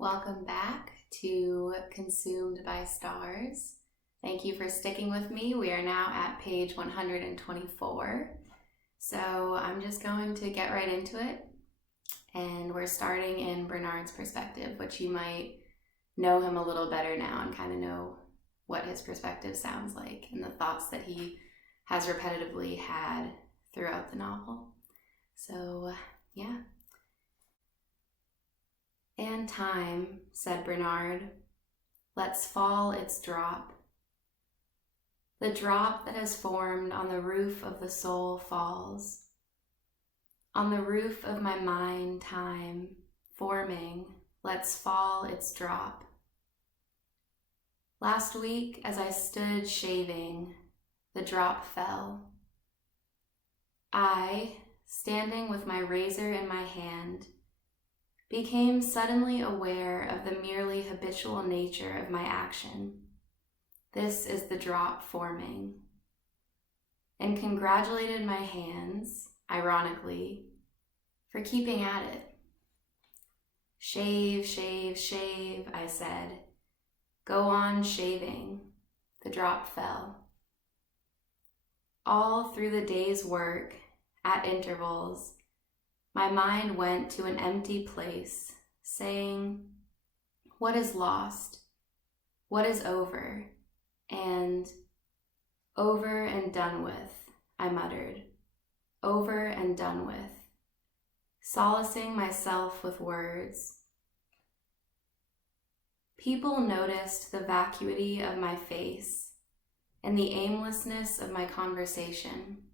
Welcome back to Consumed by Stars. Thank you for sticking with me. We are now at page 124. So I'm just going to get right into it. And we're starting in Bernard's perspective, which you might know him a little better now and kind of know what his perspective sounds like and the thoughts that he has repetitively had throughout the novel. So, yeah. "And time," said Bernard, "lets fall its drop. The drop that has formed on the roof of the soul falls. On the roof of my mind, time, forming, lets fall its drop. Last week, as I stood shaving, the drop fell. I, standing with my razor in my hand, became suddenly aware of the merely habitual nature of my action. This is the drop forming. And congratulated my hands, ironically, for keeping at it. Shave, shave, shave, I said. Go on shaving. The drop fell. All through the day's work, at intervals, my mind went to an empty place, saying, what is lost? What is over? And over and done with, I muttered. Over and done with. Solacing myself with words. People noticed the vacuity of my face and the aimlessness of my conversation.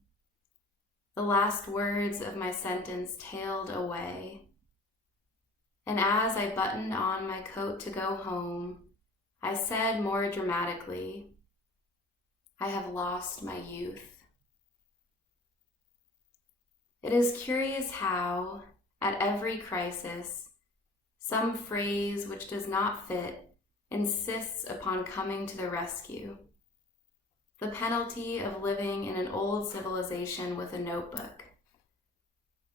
The last words of my sentence tailed away. And as I buttoned on my coat to go home, I said more dramatically, I have lost my youth. It is curious how, at every crisis, some phrase which does not fit insists upon coming to the rescue. The penalty of living in an old civilization with a notebook.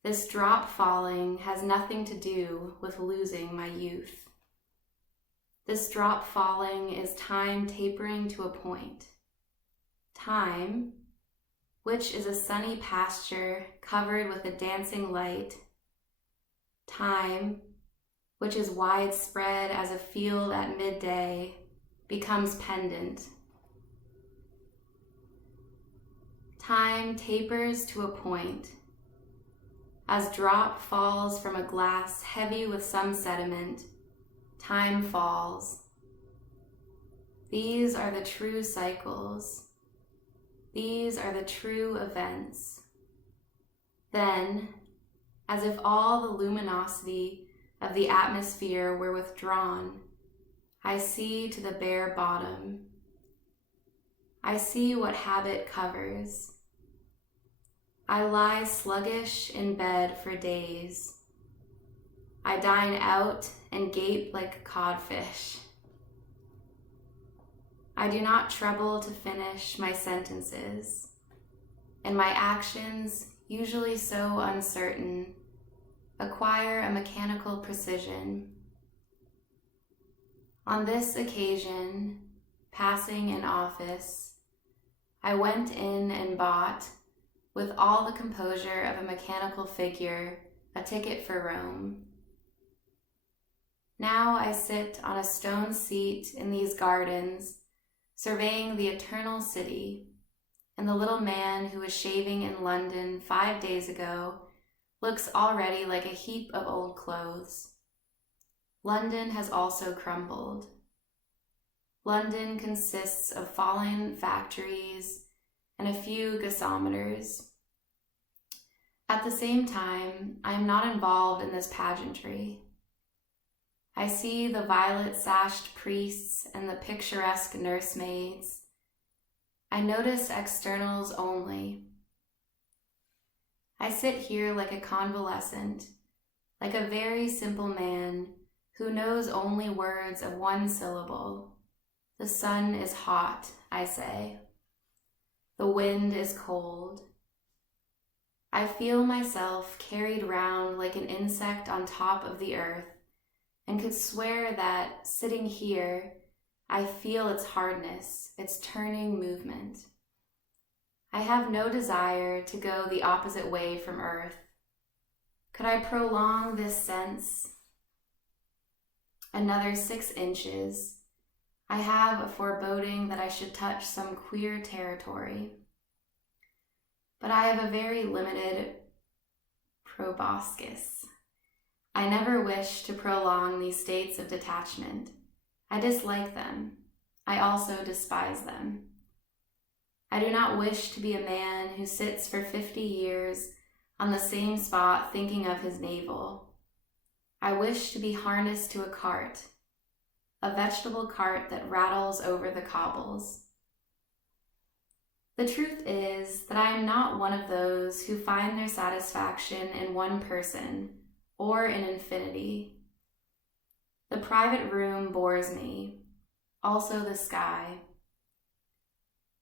This drop falling has nothing to do with losing my youth. This drop falling is time tapering to a point. Time, which is a sunny pasture covered with a dancing light. Time, which is widespread as a field at midday, becomes pendant. Time tapers to a point. As drop falls from a glass heavy with some sediment, time falls. These are the true cycles. These are the true events. Then, as if all the luminosity of the atmosphere were withdrawn, I see to the bare bottom. I see what habit covers. I lie sluggish in bed for days. I dine out and gape like a codfish. I do not trouble to finish my sentences, and my actions, usually so uncertain, acquire a mechanical precision. On this occasion, passing an office, I went in and bought, with all the composure of a mechanical figure, a ticket for Rome. Now I sit on a stone seat in these gardens, surveying the eternal city, and the little man who was shaving in London 5 days ago looks already like a heap of old clothes. London has also crumbled. London consists of fallen factories and a few gasometers. At the same time, I am not involved in this pageantry. I see the violet-sashed priests and the picturesque nursemaids. I notice externals only. I sit here like a convalescent, like a very simple man who knows only words of one syllable. The sun is hot, I say. The wind is cold. I feel myself carried round like an insect on top of the earth and could swear that sitting here, I feel its hardness, its turning movement. I have no desire to go the opposite way from earth. Could I prolong this sense another 6 inches? I have a foreboding that I should touch some queer territory. But I have a very limited proboscis. I never wish to prolong these states of detachment. I dislike them. I also despise them. I do not wish to be a man who sits for 50 years on the same spot thinking of his navel. I wish to be harnessed to a cart, a vegetable cart that rattles over the cobbles. The truth is that I am not one of those who find their satisfaction in one person or in infinity. The private room bores me, also the sky.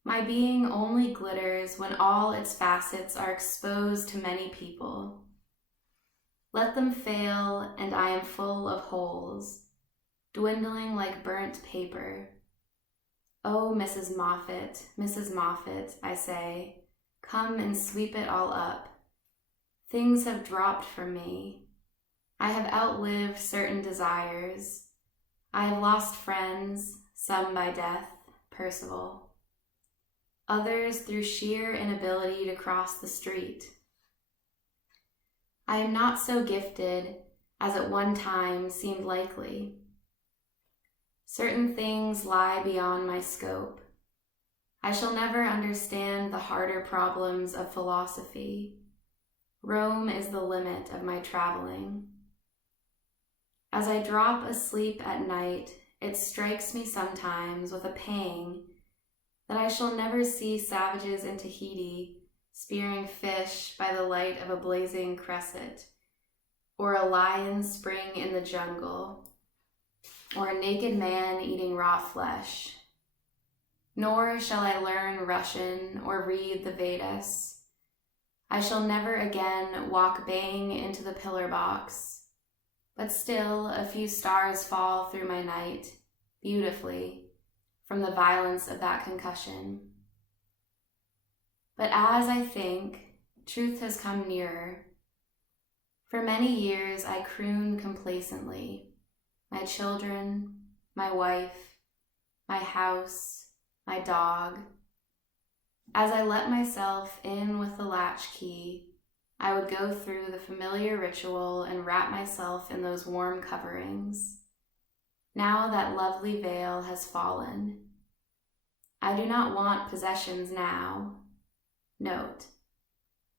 My being only glitters when all its facets are exposed to many people. Let them fail, and I am full of holes, dwindling like burnt paper. Oh, Mrs. Moffat, I say, come and sweep it all up. Things have dropped from me. I have outlived certain desires. I have lost friends, some by death, Percival. Others through sheer inability to cross the street. I am not so gifted as at one time seemed likely. Certain things lie beyond my scope. I shall never understand the harder problems of philosophy. Rome is the limit of my traveling. As I drop asleep at night, it strikes me sometimes with a pang that I shall never see savages in Tahiti spearing fish by the light of a blazing cresset, or a lion spring in the jungle, or a naked man eating raw flesh. Nor shall I learn Russian or read the Vedas. I shall never again walk bang into the pillar box, but still a few stars fall through my night, beautifully, from the violence of that concussion. But as I think, truth has come nearer. For many years I crooned complacently, my children, my wife, my house, my dog. As I let myself in with the latchkey, I would go through the familiar ritual and wrap myself in those warm coverings. Now that lovely veil has fallen. I do not want possessions now. Note: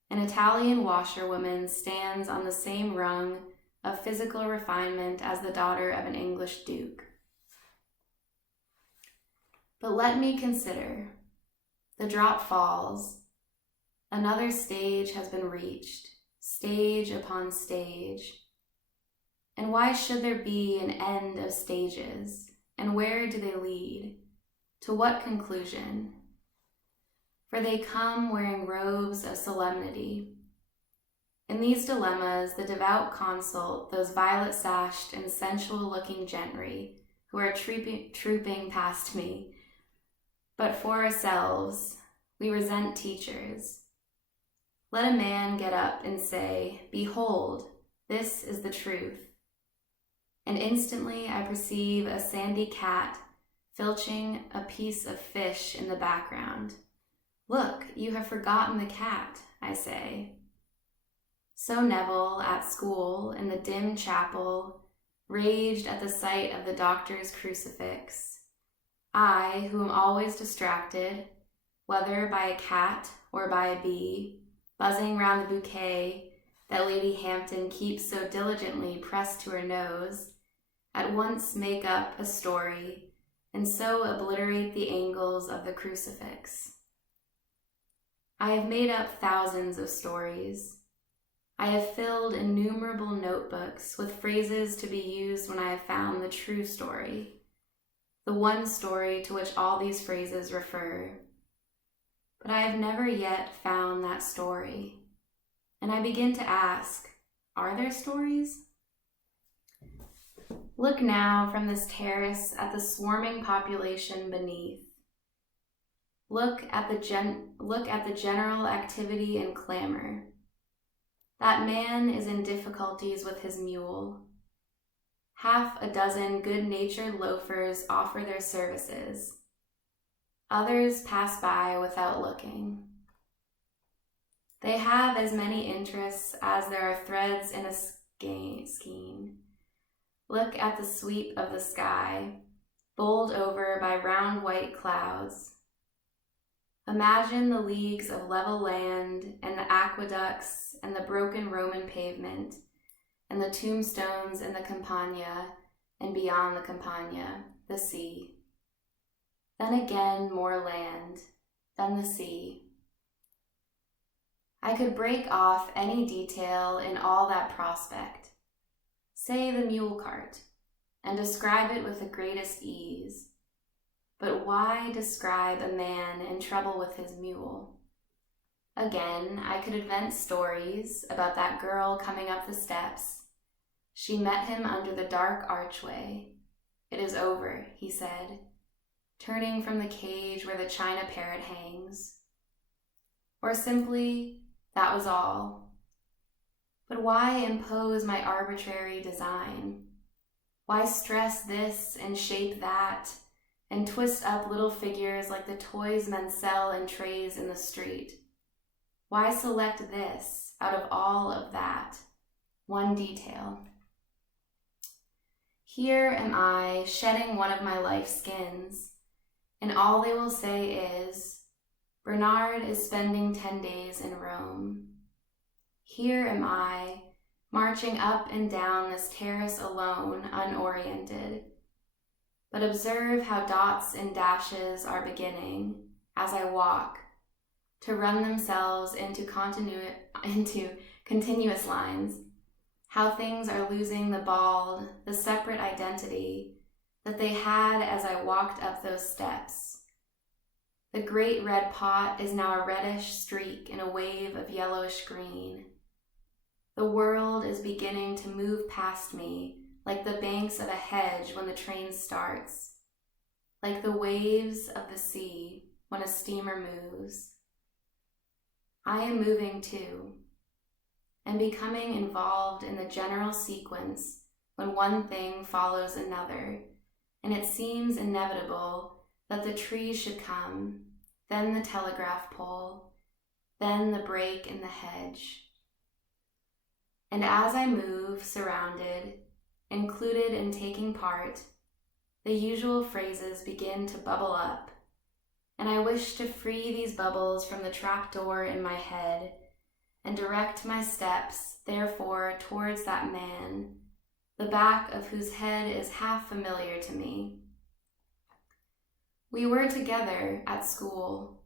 an Italian washerwoman stands on the same rung of physical refinement as the daughter of an English duke. But let me consider. The drop falls. Another stage has been reached, stage upon stage. And why should there be an end of stages? And where do they lead? To what conclusion? For they come wearing robes of solemnity. In these dilemmas, the devout consult those violet-sashed and sensual-looking gentry who are trooping past me. But for ourselves, we resent teachers. Let a man get up and say, "Behold, this is the truth." And instantly I perceive a sandy cat filching a piece of fish in the background. "Look, you have forgotten the cat," I say. So Neville, at school, in the dim chapel, raged at the sight of the doctor's crucifix. I, who am always distracted, whether by a cat or by a bee, buzzing round the bouquet that Lady Hampton keeps so diligently pressed to her nose, at once make up a story and so obliterate the angles of the crucifix. I have made up thousands of stories. I have filled innumerable notebooks with phrases to be used when I have found the true story, the one story to which all these phrases refer. But I have never yet found that story, and I begin to ask, are there stories? Look now from this terrace at the swarming population beneath. Look at the general activity and clamor. That man is in difficulties with his mule. Half a dozen good-natured loafers offer their services. Others pass by without looking. They have as many interests as there are threads in a skein. Look at the sweep of the sky, bowled over by round white clouds. Imagine the leagues of level land and the aqueducts and the broken Roman pavement and the tombstones in the Campagna and beyond the Campagna, the sea. Then again more land, then the sea. I could break off any detail in all that prospect, say the mule cart, and describe it with the greatest ease. But why describe a man in trouble with his mule? Again, I could invent stories about that girl coming up the steps. She met him under the dark archway. "It is over," he said, turning from the cage where the china parrot hangs. Or simply, that was all. But why impose my arbitrary design? Why stress this and shape that, and twist up little figures like the toys men sell in trays in the street? Why select this out of all of that, one detail? Here am I shedding one of my life skins, and all they will say is, "Bernard is spending 10 days in Rome." Here am I, marching up and down this terrace alone, unoriented. But observe how dots and dashes are beginning, as I walk, to run themselves into continuous lines, how things are losing the bald, the separate identity that they had as I walked up those steps. The great red pot is now a reddish streak in a wave of yellowish green. The world is beginning to move past me like the banks of a hedge when the train starts, like the waves of the sea when a steamer moves. I am moving too, and becoming involved in the general sequence when one thing follows another, and it seems inevitable that the tree should come, then the telegraph pole, then the break in the hedge. And as I move, surrounded, included in taking part, the usual phrases begin to bubble up, and I wish to free these bubbles from the trapdoor in my head and direct my steps, therefore, towards that man, the back of whose head is half familiar to me. We were together at school.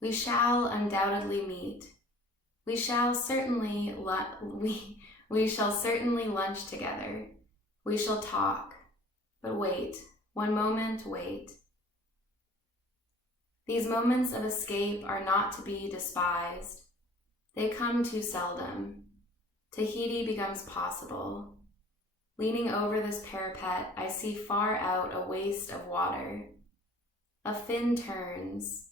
We shall undoubtedly meet. We shall certainly lunch together. We shall talk. But wait, one moment, wait. These moments of escape are not to be despised. They come too seldom. Tahiti becomes possible. Leaning over this parapet, I see far out a waste of water. A fin turns.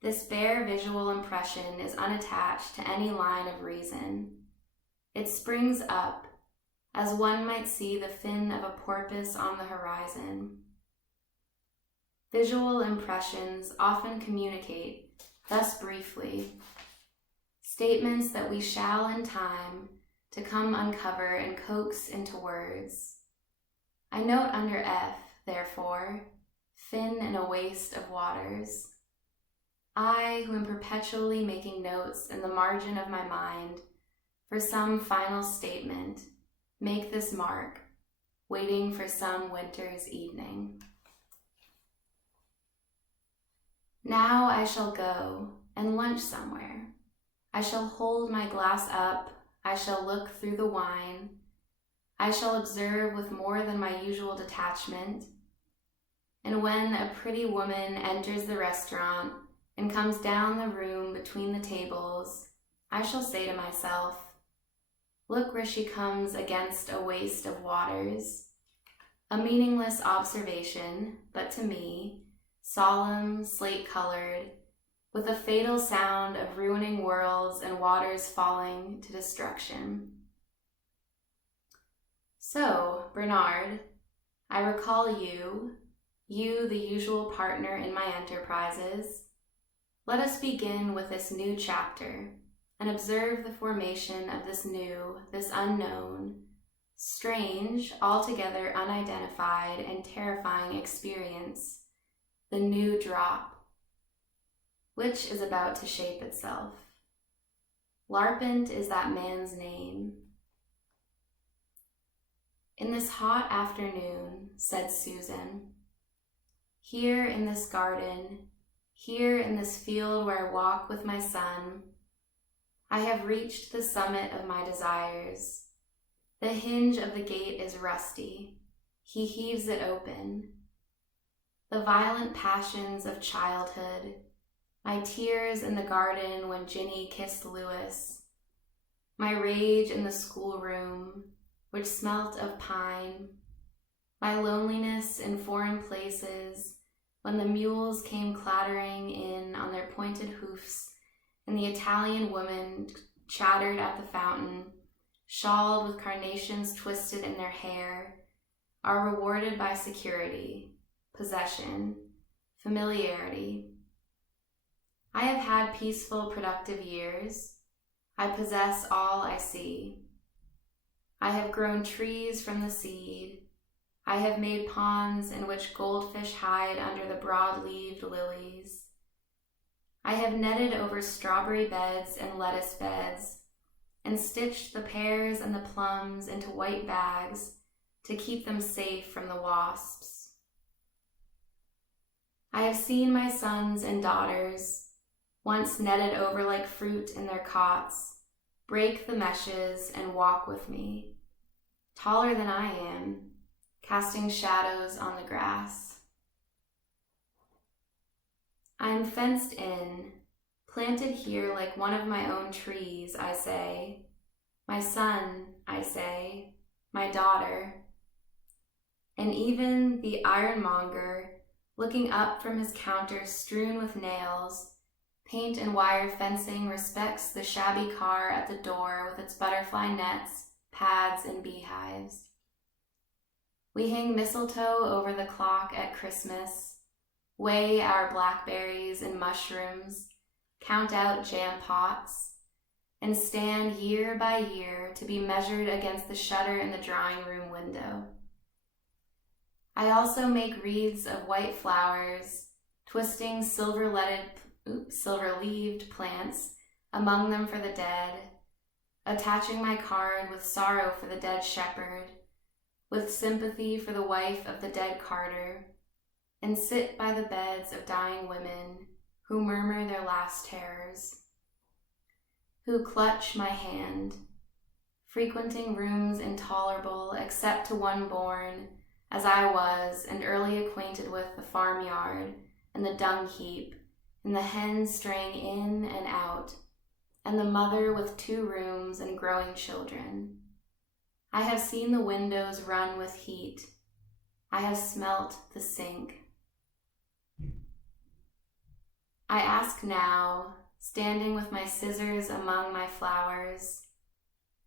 This bare visual impression is unattached to any line of reason. It springs up, as one might see the fin of a porpoise on the horizon. Visual impressions often communicate, thus briefly, statements that we shall in time to come uncover and coax into words. I note under F, therefore, fin in a waste of waters. I, who am perpetually making notes in the margin of my mind for some final statement, make this mark, waiting for some winter's evening. Now I shall go and lunch somewhere. I shall hold my glass up. I shall look through the wine. I shall observe with more than my usual detachment. And when a pretty woman enters the restaurant and comes down the room between the tables, I shall say to myself, look where she comes against a waste of waters. a meaningless observation, but to me, solemn, slate-colored, with a fatal sound of ruining worlds and waters falling to destruction. So, Bernard, I recall you, the usual partner in my enterprises. Let us begin with this new chapter and observe the formation of this new, this unknown, strange, altogether unidentified and terrifying experience, the new drop, which is about to shape itself. Larpent is that man's name. In this hot afternoon, said Susan, here in this garden, here in this field where I walk with my son, I have reached the summit of my desires. The hinge of the gate is rusty. He heaves it open. The violent passions of childhood, my tears in the garden when Ginny kissed Louis, my rage in the schoolroom, which smelt of pine, my loneliness in foreign places when the mules came clattering in on their pointed hoofs and the Italian women chattered at the fountain, shawled with carnations twisted in their hair, are rewarded by security, possession, familiarity. I have had peaceful, productive years. I possess all I see. I have grown trees from the seed. I have made ponds in which goldfish hide under the broad-leaved lilies. I have netted over strawberry beds and lettuce beds, and stitched the pears and the plums into white bags to keep them safe from the wasps. I have seen my sons and daughters, once netted over like fruit in their cots, break the meshes and walk with me, taller than I am, casting shadows on the grass. I am fenced in, planted here like one of my own trees, I say. My son, I say, my daughter. And even the ironmonger, looking up from his counter strewn with nails, paint and wire fencing, respects the shabby car at the door with its butterfly nets, pads, and beehives. We hang mistletoe over the clock at Christmas, weigh our blackberries and mushrooms, count out jam pots, and stand year by year to be measured against the shutter in the drawing room window. I also make wreaths of white flowers, twisting silver-leaved plants among them for the dead, attaching my card with sorrow for the dead shepherd, with sympathy for the wife of the dead carter, and sit by the beds of dying women who murmur their last terrors, who clutch my hand, frequenting rooms intolerable except to one born, as I was, and early acquainted with the farmyard and the dung heap, and the hens straying in and out, and the mother with 2 rooms and growing children. I have seen the windows run with heat. I have smelt the sink. I ask now, standing with my scissors among my flowers,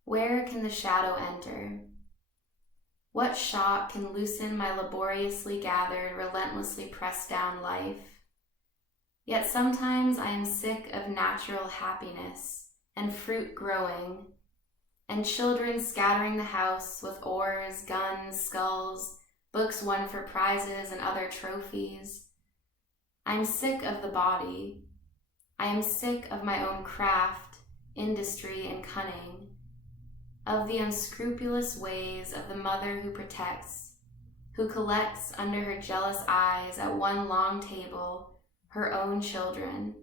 where can the shadow enter? What shock can loosen my laboriously gathered, relentlessly pressed down life? Yet sometimes I am sick of natural happiness and fruit growing, and children scattering the house with oars, guns, skulls, books won for prizes and other trophies. I am sick of the body. I am sick of my own craft, industry, and cunning, of the unscrupulous ways of the mother who protects, who collects under her jealous eyes at one long table her own children,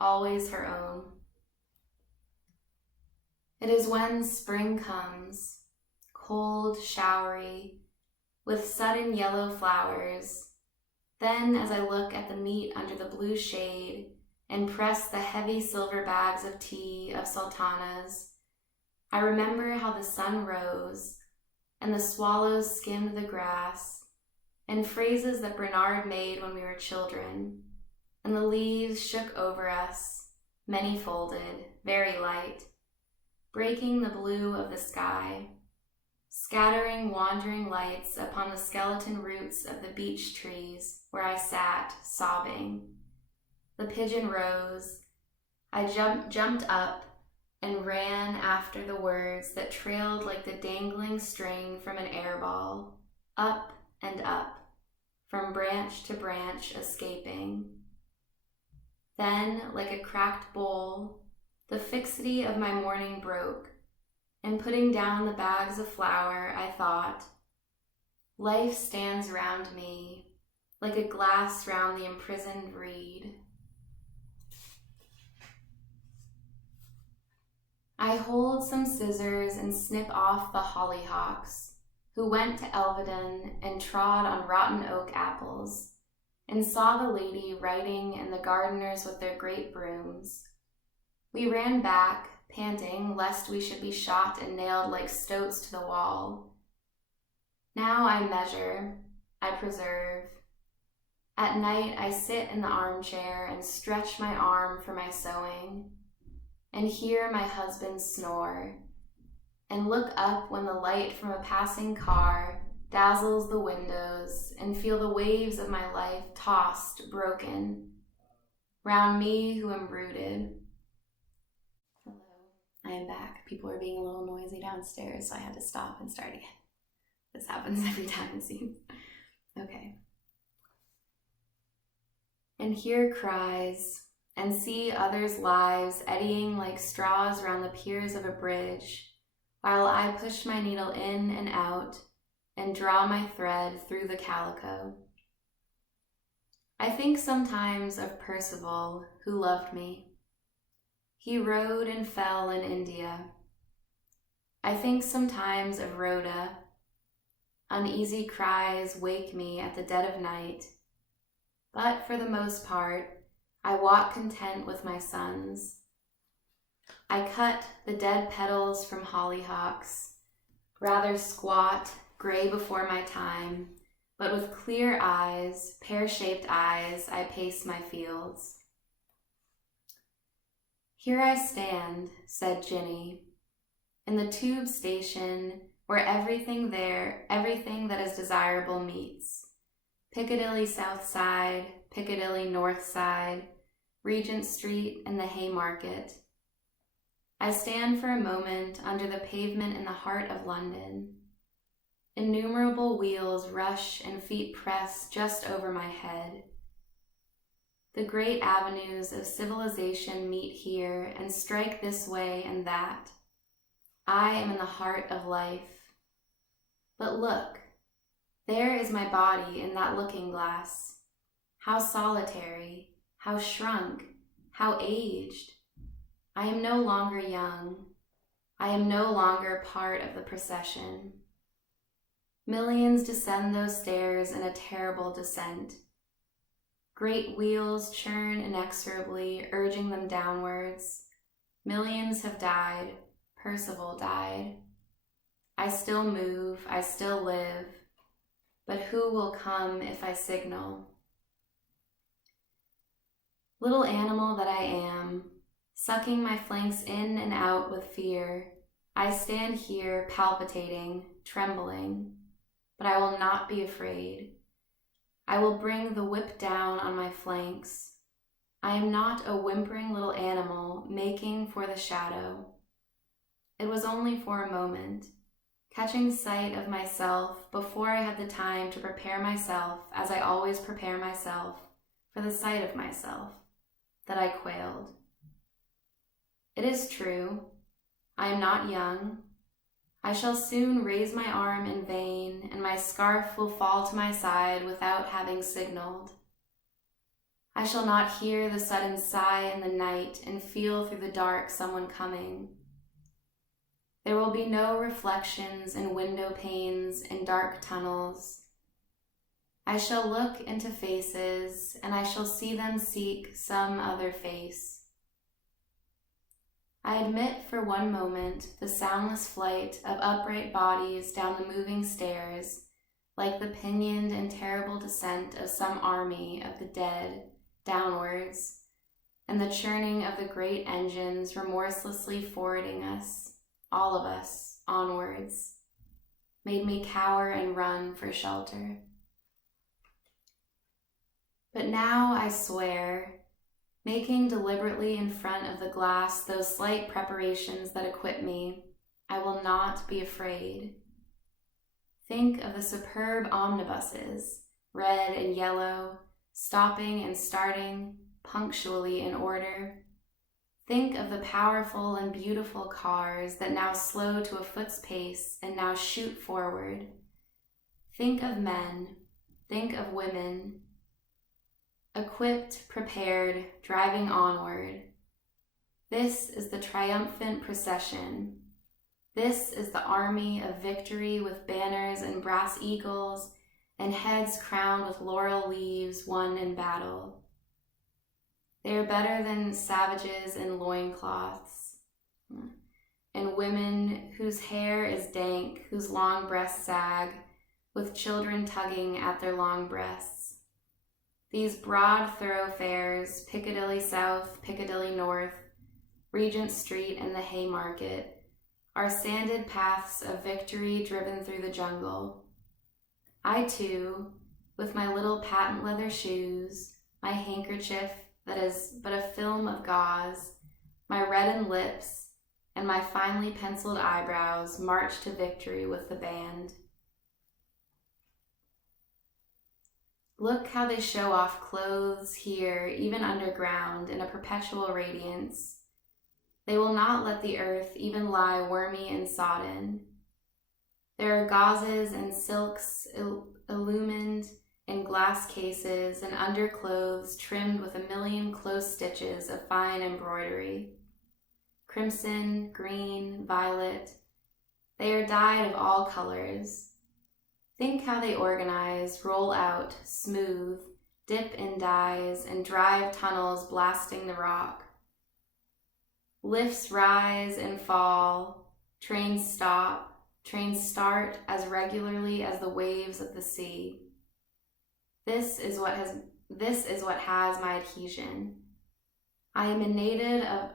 always her own. It is when spring comes, cold, showery, with sudden yellow flowers, then as I look at the meat under the blue shade and press the heavy silver bags of tea of sultanas, I remember how the sun rose, and the swallows skimmed the grass, and phrases that Bernard made when we were children, and the leaves shook over us, many-folded, very light, breaking the blue of the sky, scattering wandering lights upon the skeleton roots of the beech trees where I sat, sobbing. The pigeon rose. I jumped up and ran after the words that trailed like the dangling string from an airball, up and up, from branch to branch escaping. Then, like a cracked bowl, the fixity of my morning broke, and putting down the bags of flour, I thought, life stands round me, like a glass round the imprisoned reed. I hold some scissors and snip off the hollyhocks, who went to Elvedon and trod on rotten oak apples, and saw the lady writing and the gardeners with their great brooms. We ran back, panting lest we should be shot and nailed like stoats to the wall. Now I measure, I preserve. At night I sit in the armchair and stretch my arm for my sewing, and hear my husband snore, and look up when the light from a passing car dazzles the windows, and feel the waves of my life tossed, broken, round me who am rooted. Hello, I am back. People are being a little noisy downstairs, so I had to stop and start again. This happens every time, it seems. Okay. And hear cries, and see others' lives eddying like straws round the piers of a bridge, while I push my needle in and out and draw my thread through the calico. I think sometimes of Percival, who loved me. He rode and fell in India. I think sometimes of Rhoda. Uneasy cries wake me at the dead of night, but for the most part, I walk content with my sons. I cut the dead petals from hollyhocks, rather squat, gray before my time, but with clear eyes, pear-shaped eyes, I pace my fields. Here I stand, said Ginny, in the tube station where everything that is desirable meets. Piccadilly South Side, Piccadilly North Side, Regent Street, and the Haymarket. I stand for a moment under the pavement in the heart of London. Innumerable wheels rush and feet press just over my head. The great avenues of civilization meet here and strike this way and that. I am in the heart of life. But look, there is my body in that looking glass. How solitary, how shrunk, how aged. I am no longer young. I am no longer part of the procession. Millions descend those stairs in a terrible descent. Great wheels churn inexorably, urging them downwards. Millions have died. Percival died. I still move, I still live, but who will come if I signal? Little animal that I am, sucking my flanks in and out with fear, I stand here palpitating, trembling, but I will not be afraid. I will bring the whip down on my flanks. I am not a whimpering little animal making for the shadow. It was only for a moment, catching sight of myself before I had the time to prepare myself as I always prepare myself for the sight of myself, that I quailed. It is true, I am not young. I shall soon raise my arm in vain, and my scarf will fall to my side without having signaled. I shall not hear the sudden sigh in the night and feel through the dark someone coming. There will be no reflections in window panes in dark tunnels. I shall look into faces, and I shall see them seek some other face. I admit for one moment the soundless flight of upright bodies down the moving stairs, like the pinioned and terrible descent of some army of the dead downwards, and the churning of the great engines remorselessly forwarding us, all of us, onwards, made me cower and run for shelter. But now I swear, making deliberately in front of the glass those slight preparations that equip me, I will not be afraid. Think of the superb omnibuses, red and yellow, stopping and starting, punctually in order. Think of the powerful and beautiful cars that now slow to a foot's pace and now shoot forward. Think of men, think of women, equipped, prepared, driving onward. This is the triumphant procession. This is the army of victory with banners and brass eagles and heads crowned with laurel leaves won in battle. They are better than savages in loincloths, and women whose hair is dank, whose long breasts sag, with children tugging at their long breasts. These broad thoroughfares, Piccadilly South, Piccadilly North, Regent Street, and the Haymarket, are sanded paths of victory driven through the jungle. I too, with my little patent leather shoes, my handkerchief that is but a film of gauze, my reddened lips, and my finely penciled eyebrows, march to victory with the band. Look how they show off clothes here, even underground, in a perpetual radiance. They will not let the earth even lie wormy and sodden. There are gauzes and silks illumined in glass cases and underclothes trimmed with a million close stitches of fine embroidery. Crimson, green, violet, they are dyed of all colors. Think how they organize, roll out, smooth, dip in dyes, and drive tunnels blasting the rock. Lifts rise and fall, trains stop, trains start as regularly as the waves of the sea. This is what has my adhesion. I am a native of,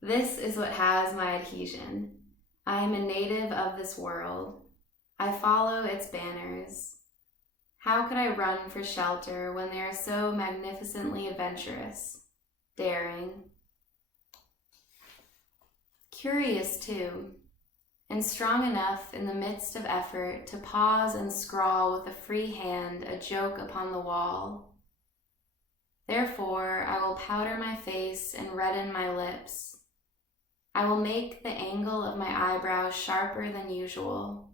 This is what has my adhesion. I am a native of this world. I follow its banners. How could I run for shelter when they are so magnificently adventurous, daring? Curious too, and strong enough in the midst of effort to pause and scrawl with a free hand a joke upon the wall. Therefore, I will powder my face and redden my lips. I will make the angle of my eyebrows sharper than usual.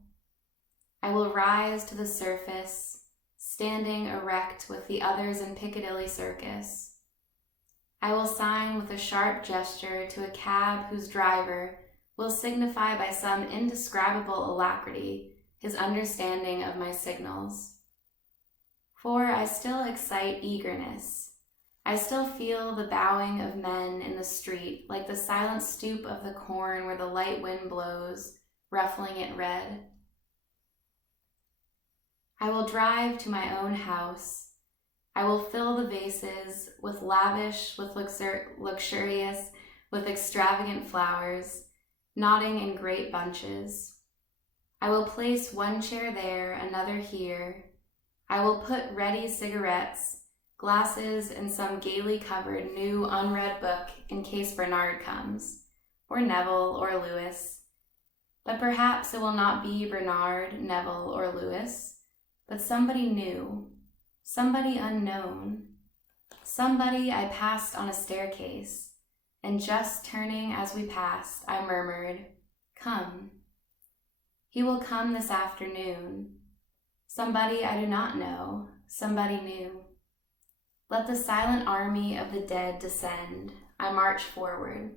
I will rise to the surface, standing erect with the others in Piccadilly Circus. I will sign with a sharp gesture to a cab whose driver will signify by some indescribable alacrity his understanding of my signals. For I still excite eagerness. I still feel the bowing of men in the street, like the silent stoop of the corn where the light wind blows, ruffling it red. I will drive to my own house. I will fill the vases with lavish, with luxurious, with extravagant flowers, nodding in great bunches. I will place one chair there, another here. I will put ready cigarettes, glasses, and some gaily covered new unread book in case Bernard comes, or Neville or Lewis. But perhaps it will not be Bernard, Neville, or Lewis, but somebody new, somebody unknown, somebody I passed on a staircase. And just turning as we passed, I murmured, "Come." He will come this afternoon. Somebody I do not know, somebody new. Let the silent army of the dead descend. I march forward.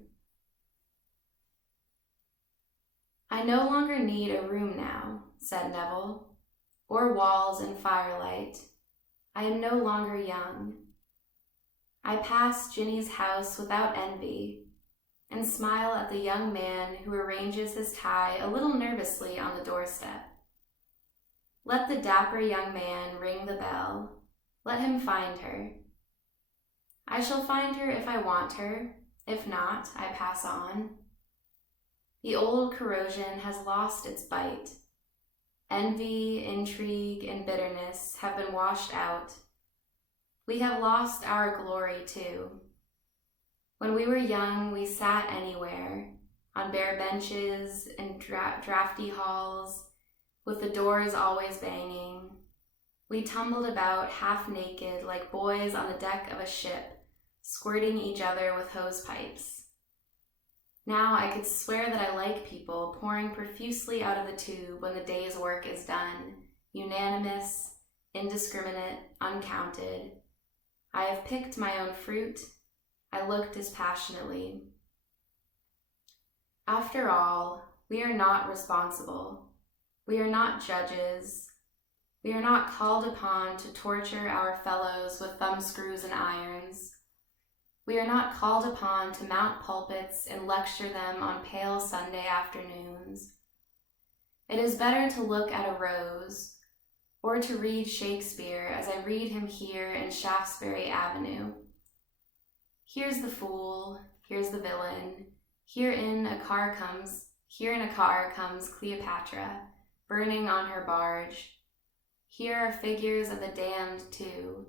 I no longer need a room now, said Neville, or walls and firelight. I am no longer young. I pass Ginny's house without envy and smile at the young man who arranges his tie a little nervously on the doorstep. Let the dapper young man ring the bell. Let him find her. I shall find her if I want her. If not, I pass on. The old corrosion has lost its bite. Envy, intrigue, and bitterness have been washed out. We have lost our glory too. When we were young, we sat anywhere, on bare benches in drafty halls, with the doors always banging. We tumbled about half naked like boys on the deck of a ship, squirting each other with hose pipes. Now I could swear that I like people pouring profusely out of the tube when the day's work is done, unanimous, indiscriminate, uncounted. I have picked my own fruit. I look dispassionately. After all, we are not responsible. We are not judges. We are not called upon to torture our fellows with thumbscrews and irons. We are not called upon to mount pulpits and lecture them on pale Sunday afternoons. It is better to look at a rose, or to read Shakespeare as I read him here in Shaftesbury Avenue. Here's the fool, here's the villain, here in a car comes Cleopatra, burning on her barge. Here are figures of the damned too,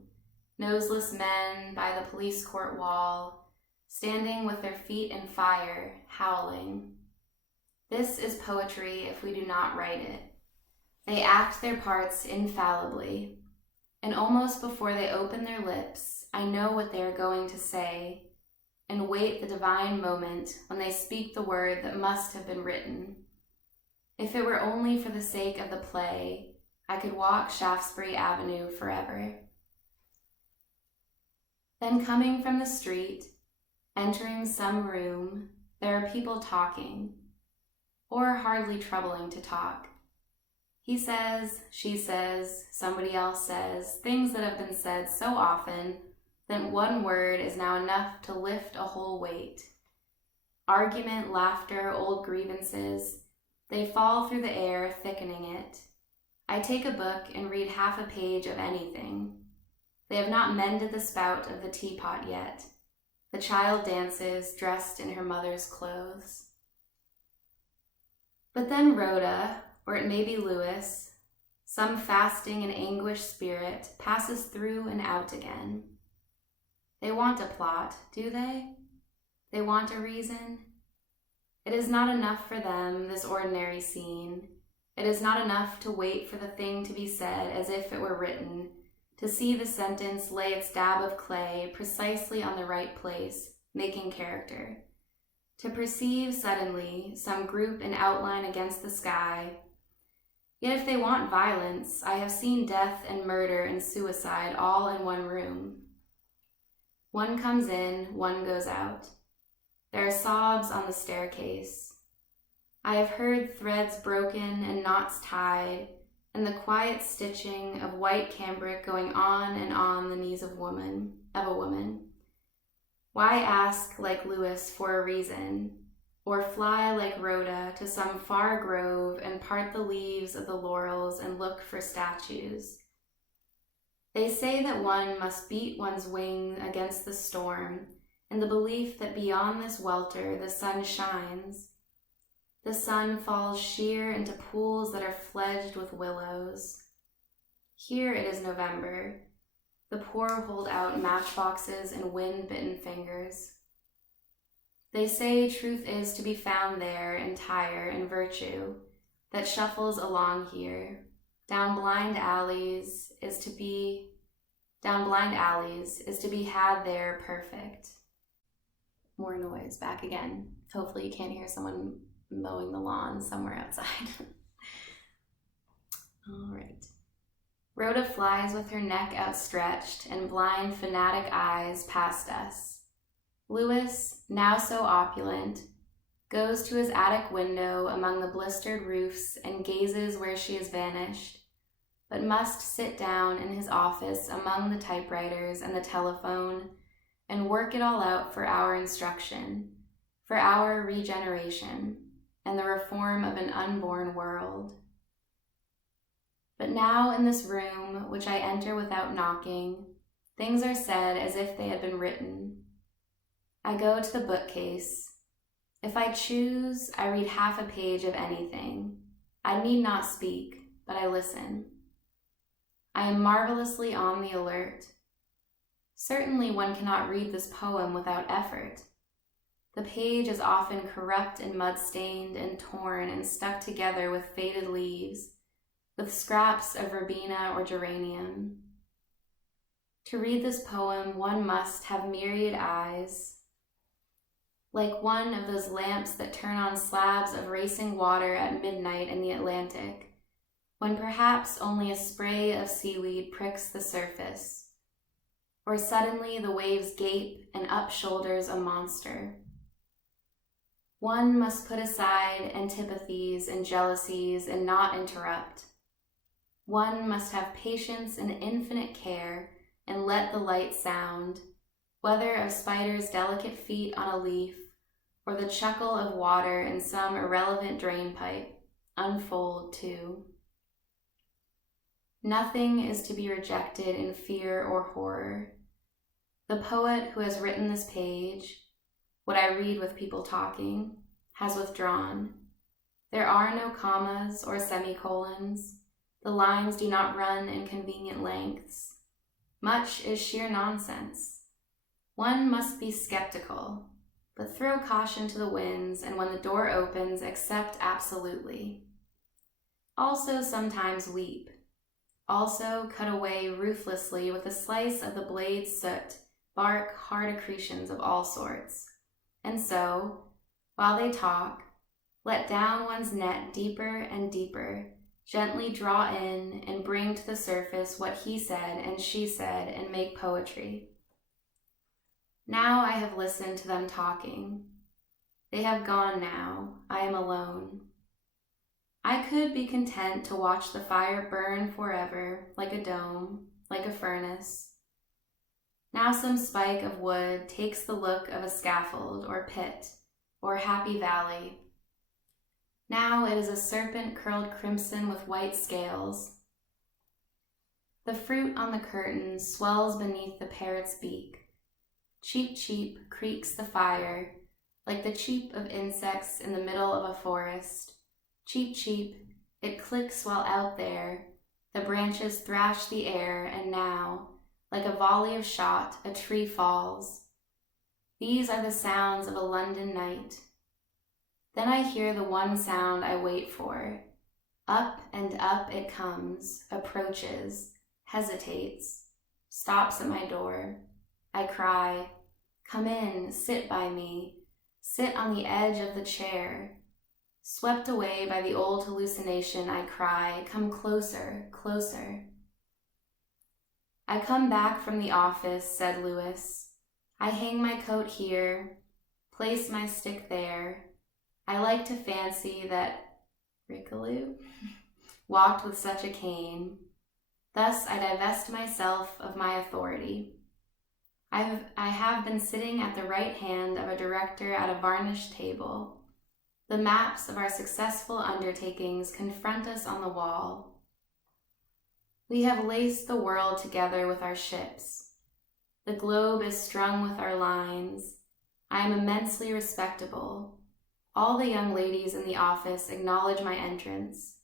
noseless men by the police court wall, standing with their feet in fire, howling. This is poetry if we do not write it. They act their parts infallibly, and almost before they open their lips, I know what they are going to say, and wait the divine moment when they speak the word that must have been written. If it were only for the sake of the play, I could walk Shaftesbury Avenue forever. Then coming from the street, entering some room, there are people talking, or hardly troubling to talk. He says, she says, somebody else says, things that have been said so often that one word is now enough to lift a whole weight. Argument, laughter, old grievances, they fall through the air, thickening it. I take a book and read half a page of anything. They have not mended the spout of the teapot yet. The child dances, dressed in her mother's clothes. But then Rhoda, or it may be Lewis, some fasting and anguished spirit, passes through and out again. They want a plot, do they? They want a reason? It is not enough for them, this ordinary scene. It is not enough to wait for the thing to be said as if it were written, to see the sentence lay its dab of clay precisely on the right place, making character. To perceive suddenly some group in outline against the sky. Yet if they want violence, I have seen death and murder and suicide all in one room. One comes in, one goes out. There are sobs on the staircase. I have heard threads broken and knots tied, and the quiet stitching of white cambric going on and on the knees of a woman. Why ask, like Lewis, for a reason, or fly like Rhoda to some far grove and part the leaves of the laurels and look for statues? They say that one must beat one's wing against the storm, in the belief that beyond this welter the sun shines. The sun falls sheer into pools that are fledged with willows. Here it is November. The poor hold out matchboxes and wind-bitten fingers. They say truth is to be found there entire in virtue, that shuffles along here. Down blind alleys is to be had there perfect. More noise, back again. Hopefully you can't hear someone mowing the lawn somewhere outside. All right. Rhoda flies with her neck outstretched and blind, fanatic eyes past us. Lewis, now so opulent, goes to his attic window among the blistered roofs and gazes where she has vanished, but must sit down in his office among the typewriters and the telephone and work it all out for our instruction, for our regeneration, and the reform of an unborn world. But now in this room, which I enter without knocking, things are said as if they had been written. I go to the bookcase. If I choose, I read half a page of anything. I need not speak, but I listen. I am marvelously on the alert. Certainly one cannot read this poem without effort. The page is often corrupt and mud-stained and torn and stuck together with faded leaves, with scraps of verbena or geranium. To read this poem, one must have myriad eyes, like one of those lamps that turn on slabs of racing water at midnight in the Atlantic, when perhaps only a spray of seaweed pricks the surface, or suddenly the waves gape and up shoulders a monster. One must put aside antipathies and jealousies and not interrupt. One must have patience and infinite care and let the light sound, whether of spiders' delicate feet on a leaf or the chuckle of water in some irrelevant drainpipe, unfold too. Nothing is to be rejected in fear or horror. The poet who has written this page, what I read with people talking, has withdrawn. There are no commas or semicolons. The lines do not run in convenient lengths. Much is sheer nonsense. One must be skeptical, but throw caution to the winds, and when the door opens, accept absolutely. Also sometimes weep. Also cut away ruthlessly with a slice of the blade's soot, bark, hard accretions of all sorts. And so, while they talk, let down one's net deeper and deeper, gently draw in and bring to the surface what he said and she said and make poetry. Now I have listened to them talking. They have gone now. I am alone. I could be content to watch the fire burn forever, like a dome, like a furnace. Now some spike of wood takes the look of a scaffold or pit or happy valley. Now it is a serpent curled crimson with white scales. The fruit on the curtain swells beneath the parrot's beak. Cheep, cheep creaks the fire, like the cheep of insects in the middle of a forest. Cheep, cheep, it clicks while out there. The branches thrash the air, and now, like a volley of shot, a tree falls. These are the sounds of a London night. Then I hear the one sound I wait for. Up and up it comes, approaches, hesitates, stops at my door. I cry, "Come in, sit by me, sit on the edge of the chair." Swept away by the old hallucination, I cry, "Come closer, closer." I come back from the office, said Lewis. I hang my coat here, place my stick there. I like to fancy that Rickaloo walked with such a cane. Thus I divest myself of my authority. I have been sitting at the right hand of a director at a varnished table. The maps of our successful undertakings confront us on the wall. We have laced the world together with our ships. The globe is strung with our lines. I am immensely respectable. All the young ladies in the office acknowledge my entrance.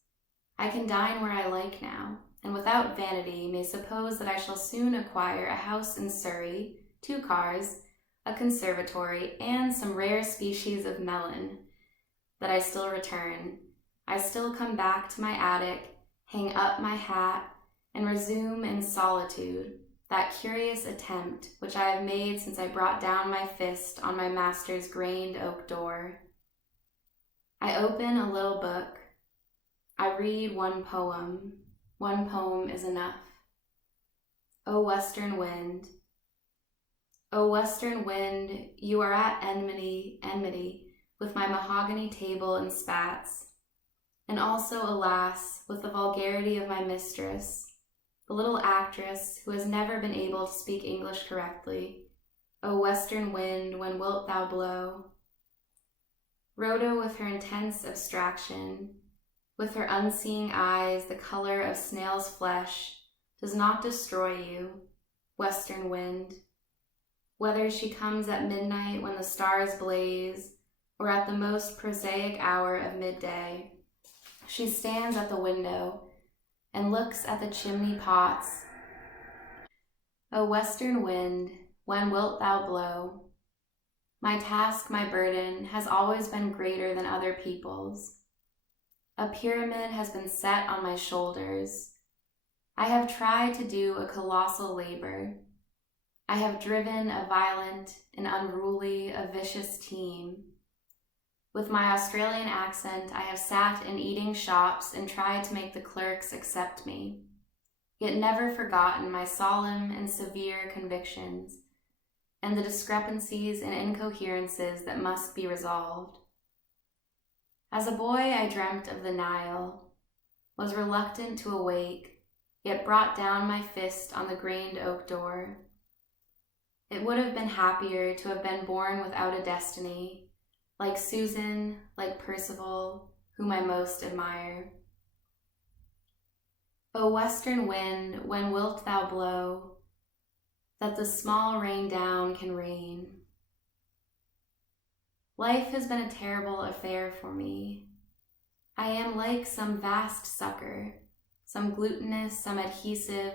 I can dine where I like now, and without vanity may suppose that I shall soon acquire a house in Surrey, 2 cars, a conservatory, and some rare species of melon. That I still return. I still come back to my attic, hang up my hat, and resume in solitude that curious attempt which I have made since I brought down my fist on my master's grained oak door. I open a little book. I read one poem. One poem is enough. O western wind. O western wind, you are at enmity with my mahogany table and spats, and also, alas, with the vulgarity of my mistress, the little actress who has never been able to speak English correctly, O western wind, when wilt thou blow? Rhoda, with her intense abstraction, with her unseeing eyes the color of snail's flesh, does not destroy you, western wind. Whether she comes at midnight when the stars blaze, or at the most prosaic hour of midday, she stands at the window and looks at the chimney pots. O western wind, when wilt thou blow? My task, my burden, has always been greater than other people's. A pyramid has been set on my shoulders. I have tried to do a colossal labor. I have driven a violent, an unruly, a vicious team. With my Australian accent, I have sat in eating shops and tried to make the clerks accept me, yet never forgotten my solemn and severe convictions and the discrepancies and incoherences that must be resolved. As a boy, I dreamt of the Nile, was reluctant to awake, yet brought down my fist on the grained oak door. It would have been happier to have been born without a destiny, like Susan, like Percival, whom I most admire. O western wind, when wilt thou blow, that the small rain down can rain? Life has been a terrible affair for me. I am like some vast sucker, some glutinous, some adhesive,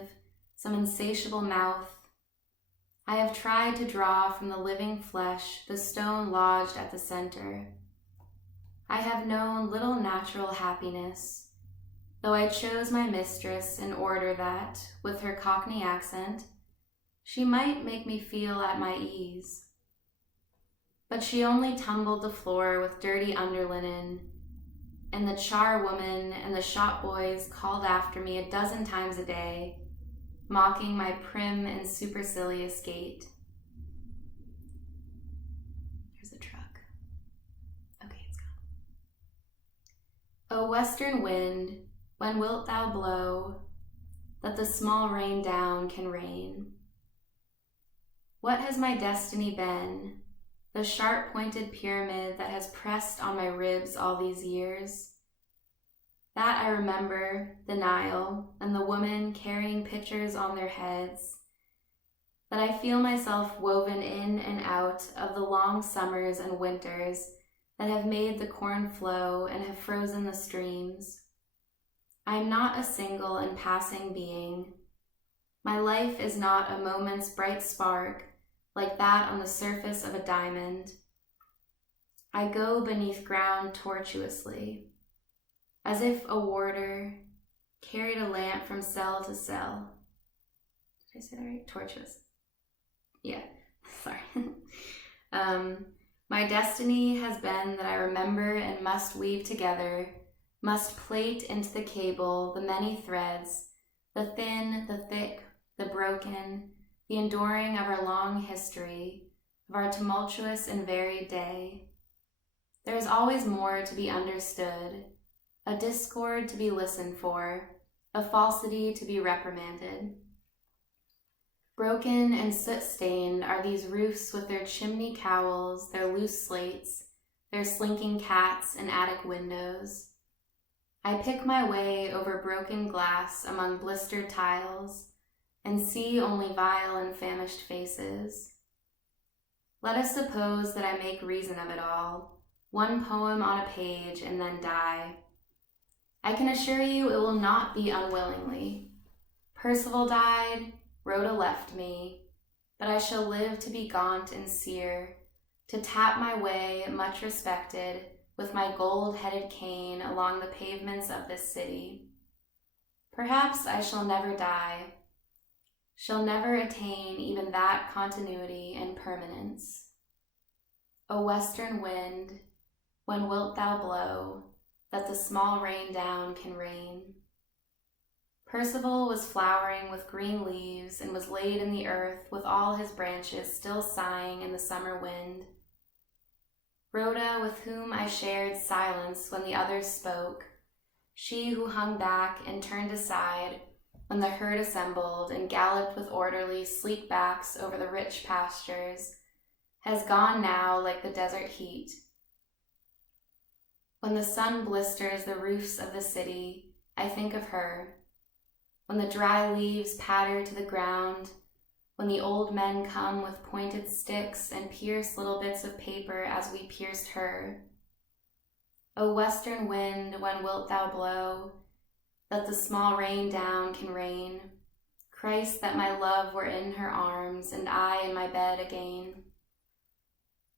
some insatiable mouth. I have tried to draw from the living flesh the stone lodged at the center. I have known little natural happiness, though I chose my mistress in order that, with her Cockney accent, she might make me feel at my ease. But she only tumbled the floor with dirty underlinen, and the charwoman and the shop boys called after me a dozen times a day, mocking my prim and supercilious gait. There's a truck. Okay, it's gone. O western wind, when wilt thou blow, that the small rain down can rain? What has my destiny been, the sharp-pointed pyramid that has pressed on my ribs all these years? That I remember, the Nile, and the women carrying pitchers on their heads. That I feel myself woven in and out of the long summers and winters that have made the corn flow and have frozen the streams. I am not a single and passing being. My life is not a moment's bright spark like that on the surface of a diamond. I go beneath ground tortuously, as if a warder carried a lamp from cell to cell. Did I say that right? Tortuous. Yeah, sorry. My destiny has been that I remember and must weave together, must plait into the cable the many threads, the thin, the thick, the broken, the enduring of our long history, of our tumultuous and varied day. There is always more to be understood, a discord to be listened for, a falsity to be reprimanded. Broken and soot-stained are these roofs with their chimney cowls, their loose slates, their slinking cats and attic windows. I pick my way over broken glass among blistered tiles and see only vile and famished faces. Let us suppose that I make reason of it all, one poem on a page and then die. I can assure you it will not be unwillingly. Percival died, Rhoda left me, but I shall live to be gaunt and sere, to tap my way, much respected, with my gold-headed cane along the pavements of this city. Perhaps I shall never die, shall never attain even that continuity and permanence. O western wind, when wilt thou blow, that the small rain down can rain? Percival was flowering with green leaves and was laid in the earth with all his branches still sighing in the summer wind. Rhoda, with whom I shared silence when the others spoke, she who hung back and turned aside, when the herd assembled and galloped with orderly, sleek backs over the rich pastures, has gone now like the desert heat. When the sun blisters the roofs of the city, I think of her. When the dry leaves patter to the ground, when the old men come with pointed sticks and pierce little bits of paper as we pierced her. O western wind, when wilt thou blow, that the small rain down can rain? Christ, that my love were in her arms, and I in my bed again.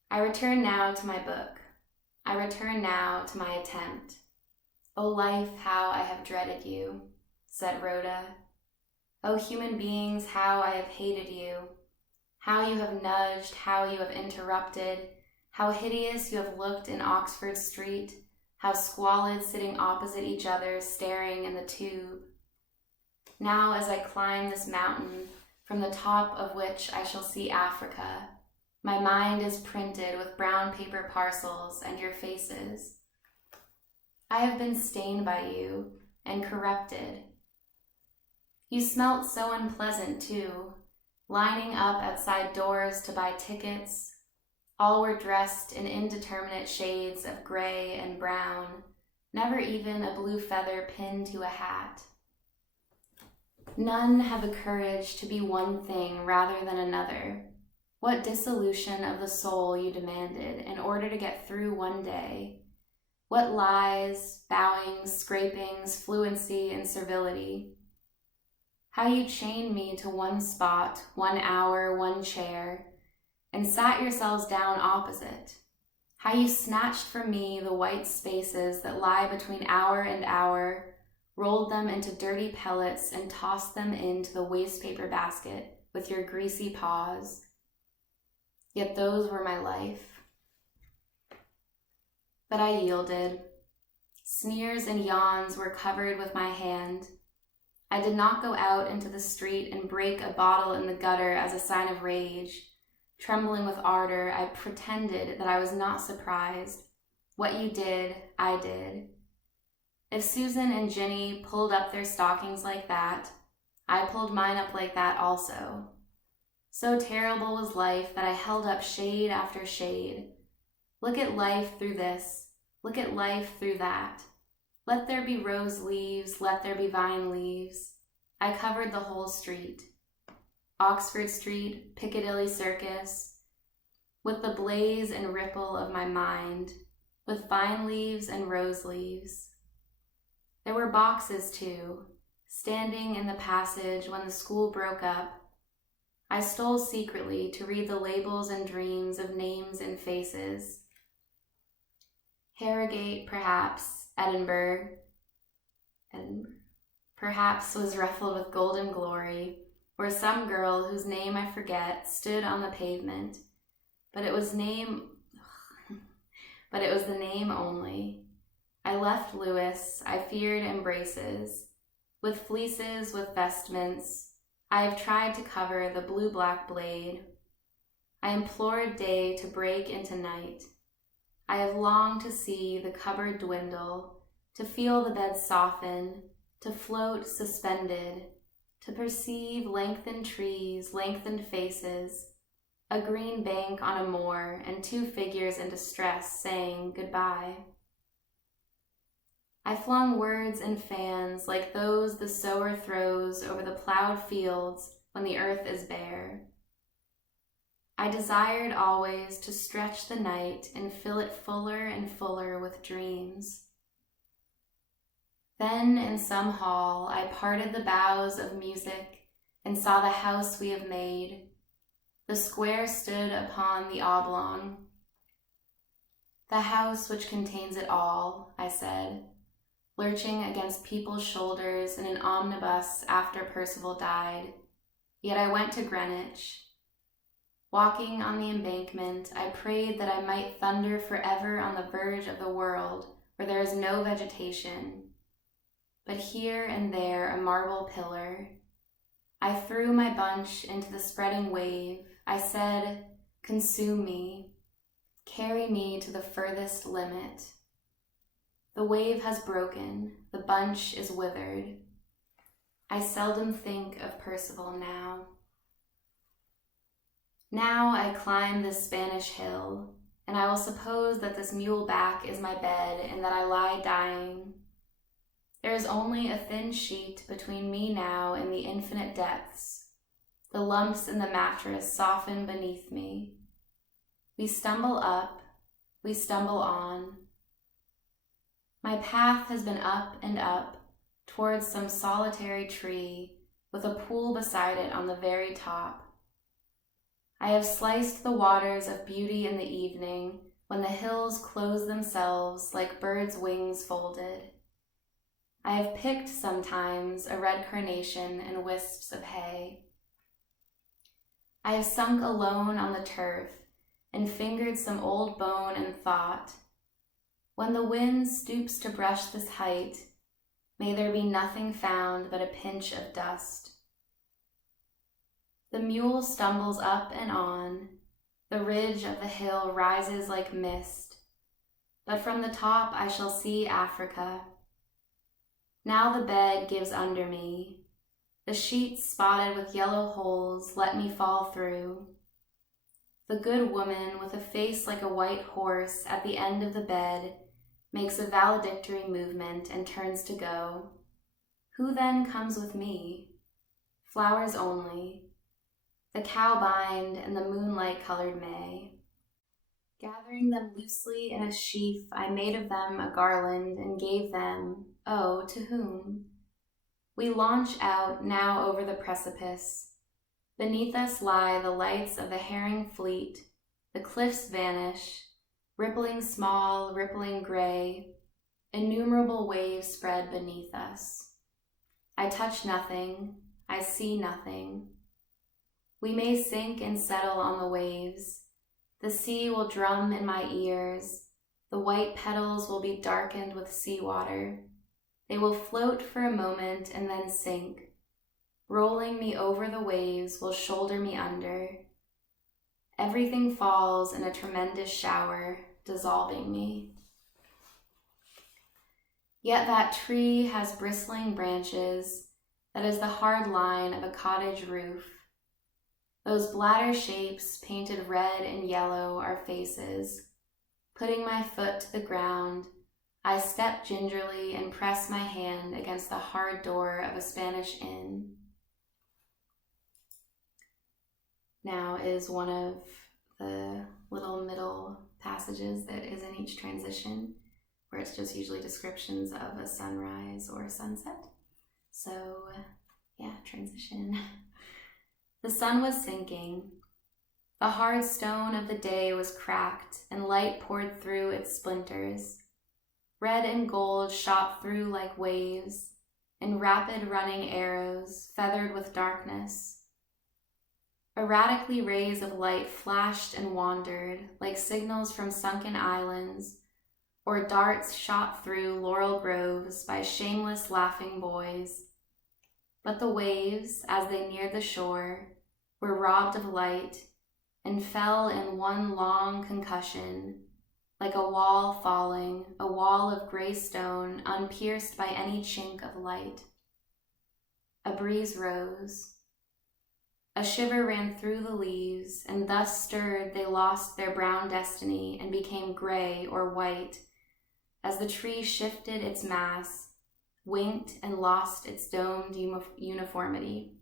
I return now to my book. I return now to my attempt. O life, how I have dreaded you, said Rhoda. O human beings, how I have hated you, how you have nudged, how you have interrupted, how hideous you have looked in Oxford Street, how squalid sitting opposite each other, staring in the tube. Now as I climb this mountain, from the top of which I shall see Africa, my mind is printed with brown paper parcels and your faces. I have been stained by you and corrupted. You smelt so unpleasant too, lining up outside doors to buy tickets. All were dressed in indeterminate shades of gray and brown, never even a blue feather pinned to a hat. None had the courage to be one thing rather than another. What dissolution of the soul you demanded in order to get through one day. What lies, bowings, scrapings, fluency, and servility. How you chained me to one spot, 1 hour, one chair, and sat yourselves down opposite. How you snatched from me the white spaces that lie between hour and hour, rolled them into dirty pellets, and tossed them into the wastepaper basket with your greasy paws. Yet those were my life. But I yielded. Sneers and yawns were covered with my hand. I did not go out into the street and break a bottle in the gutter as a sign of rage. Trembling with ardor, I pretended that I was not surprised. What you did, I did. If Susan and Ginny pulled up their stockings like that, I pulled mine up like that also. So terrible was life that I held up shade after shade. Look at life through this. Look at life through that. Let there be rose leaves, let there be vine leaves. I covered the whole street. Oxford Street, Piccadilly Circus, with the blaze and ripple of my mind, with vine leaves and rose leaves. There were boxes too, standing in the passage when the school broke up. I stole secretly to read the labels and dreams of names and faces. Harrogate, perhaps, Edinburgh, perhaps was ruffled with golden glory, where some girl whose name I forget stood on the pavement, but it was the name only. I left Lewis, I feared embraces, with fleeces, with vestments. I have tried to cover the blue-black blade. I implored day to break into night. I have longed to see the cupboard dwindle, to feel the bed soften, to float suspended, to perceive lengthened trees, lengthened faces, a green bank on a moor, and 2 figures in distress saying goodbye. I flung words and fans like those the sower throws over the plowed fields when the earth is bare. I desired always to stretch the night and fill it fuller and fuller with dreams. Then in some hall I parted the boughs of music and saw the house we have made. The square stood upon the oblong. The house which contains it all, I said, lurching against people's shoulders in an omnibus after Percival died. Yet I went to Greenwich. Walking on the embankment, I prayed that I might thunder forever on the verge of the world where there is no vegetation, but here and there a marble pillar. I threw my bunch into the spreading wave. I said, consume me, carry me to the furthest limit. The wave has broken, the bunch is withered. I seldom think of Percival now. Now I climb this Spanish hill, and I will suppose that this mule back is my bed and that I lie dying. There is only a thin sheet between me now and the infinite depths. The lumps in the mattress soften beneath me. We stumble up, we stumble on. My path has been up and up towards some solitary tree with a pool beside it on the very top. I have sliced the waters of beauty in the evening when the hills close themselves like birds' wings folded. I have picked sometimes a red carnation and wisps of hay. I have sunk alone on the turf and fingered some old bone and thought, when the wind stoops to brush this height, may there be nothing found but a pinch of dust. The mule stumbles up and on. The ridge of the hill rises like mist, but from the top I shall see Africa. Now the bed gives under me. The sheets spotted with yellow holes let me fall through. The good woman with a face like a white horse at the end of the bed makes a valedictory movement and turns to go. Who then comes with me? Flowers only. The cowbind and the moonlight-colored May. Gathering them loosely in a sheaf, I made of them a garland and gave them, oh, to whom? We launch out now over the precipice. Beneath us lie the lights of the herring fleet. The cliffs vanish, rippling small, rippling gray. Innumerable waves spread beneath us. I touch nothing, I see nothing. We may sink and settle on the waves. The sea will drum in my ears. The white petals will be darkened with seawater. They will float for a moment and then sink. Rolling me over the waves will shoulder me under. Everything falls in a tremendous shower, dissolving me. Yet that tree has bristling branches that is the hard line of a cottage roof. Those bladder shapes painted red and yellow are faces. Putting my foot to the ground, I step gingerly and press my hand against the hard door of a Spanish inn. Now is one of the little middle passages that is in each transition, where it's just usually descriptions of a sunrise or a sunset. So, yeah, transition. The sun was sinking. The hard stone of the day was cracked, and light poured through its splinters. Red and gold shot through like waves, and rapid running arrows, feathered with darkness. Erratically rays of light flashed and wandered, like signals from sunken islands, or darts shot through laurel groves by shameless laughing boys. But the waves, as they neared the shore, were robbed of light and fell in one long concussion, like a wall falling, a wall of gray stone unpierced by any chink of light. A breeze rose. A shiver ran through the leaves, and thus stirred they lost their brown destiny and became gray or white, as the tree shifted its mass, winked and lost its domed uniformity.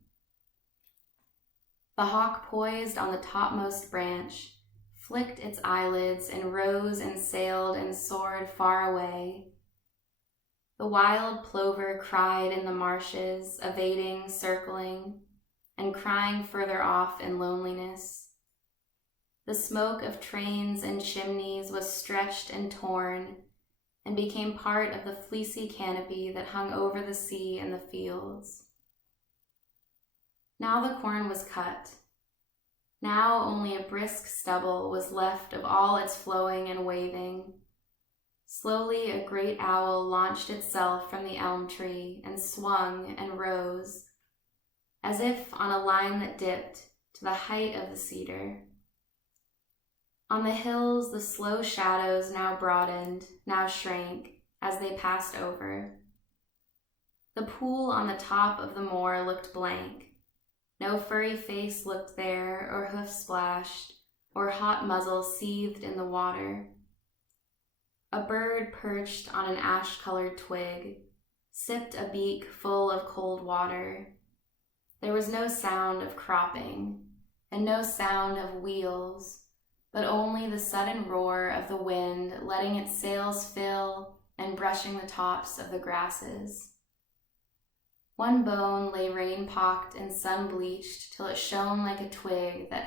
The hawk poised on the topmost branch, flicked its eyelids and rose and sailed and soared far away. The wild plover cried in the marshes, evading, circling, and crying further off in loneliness. The smoke of trains and chimneys was stretched and torn and became part of the fleecy canopy that hung over the sea and the fields. Now the corn was cut. Now only a brisk stubble was left of all its flowing and waving. Slowly a great owl launched itself from the elm tree and swung and rose, as if on a line that dipped to the height of the cedar. On the hills the slow shadows now broadened, now shrank, as they passed over. The pool on the top of the moor looked blank. No furry face looked there, or hoof splashed, or hot muzzle seethed in the water. A bird perched on an ash-colored twig, sipped a beak full of cold water. There was no sound of cropping, and no sound of wheels, but only the sudden roar of the wind letting its sails fill and brushing the tops of the grasses. One bone lay rain-pocked and sun-bleached till it shone like a twig that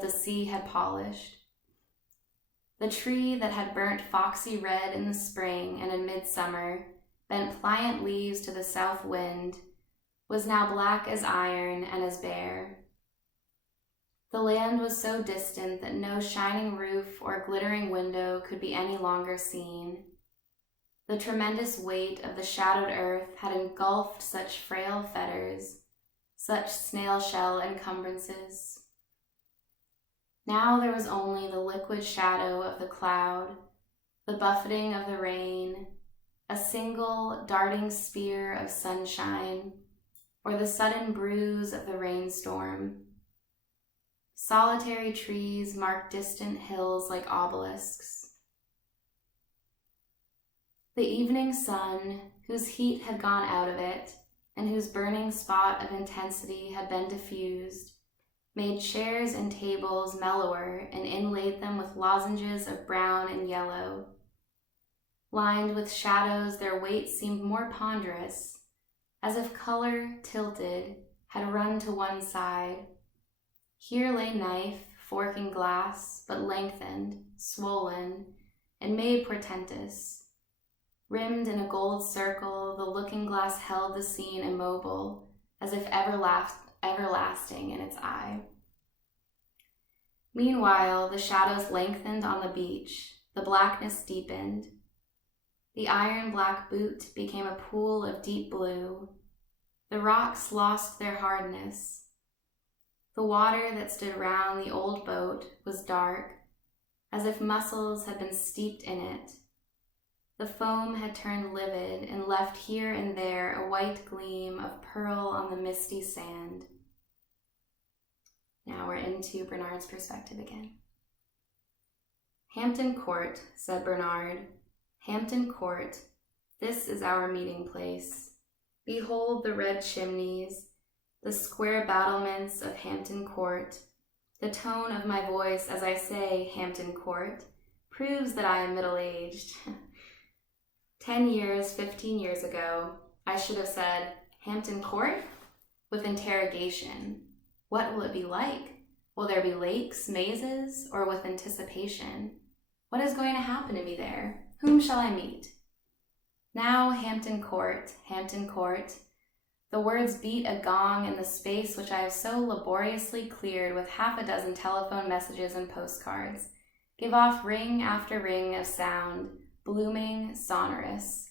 the sea had polished. The tree that had burnt foxy red in the spring and in midsummer, bent pliant leaves to the south wind, was now black as iron and as bare. The land was so distant that no shining roof or glittering window could be any longer seen. The tremendous weight of the shadowed earth had engulfed such frail fetters, such snail-shell encumbrances. Now there was only the liquid shadow of the cloud, the buffeting of the rain, a single darting spear of sunshine, or the sudden bruise of the rainstorm. Solitary trees marked distant hills like obelisks. The evening sun, whose heat had gone out of it, and whose burning spot of intensity had been diffused, made chairs and tables mellower and inlaid them with lozenges of brown and yellow. Lined with shadows, their weight seemed more ponderous, as if color, tilted, had run to one side. Here lay knife, fork, and glass, but lengthened, swollen, and made portentous. Rimmed in a gold circle, the looking-glass held the scene immobile, as if everlasting in its eye. Meanwhile, the shadows lengthened on the beach, the blackness deepened. The iron-black boot became a pool of deep blue. The rocks lost their hardness. The water that stood round the old boat was dark, as if mussels had been steeped in it. The foam had turned livid and left here and there a white gleam of pearl on the misty sand. Now we're into Bernard's perspective again. "Hampton Court," said Bernard. "Hampton Court, this is our meeting place. Behold the red chimneys, the square battlements of Hampton Court. The tone of my voice as I say Hampton Court proves that I am middle-aged. 15 years ago, I should have said, Hampton Court? With interrogation. What will it be like? Will there be lakes, mazes, or with anticipation? What is going to happen to me there? Whom shall I meet? Now Hampton Court, Hampton Court. The words beat a gong in the space which I have so laboriously cleared with half a dozen telephone messages and postcards, give off ring after ring of sound, blooming, sonorous.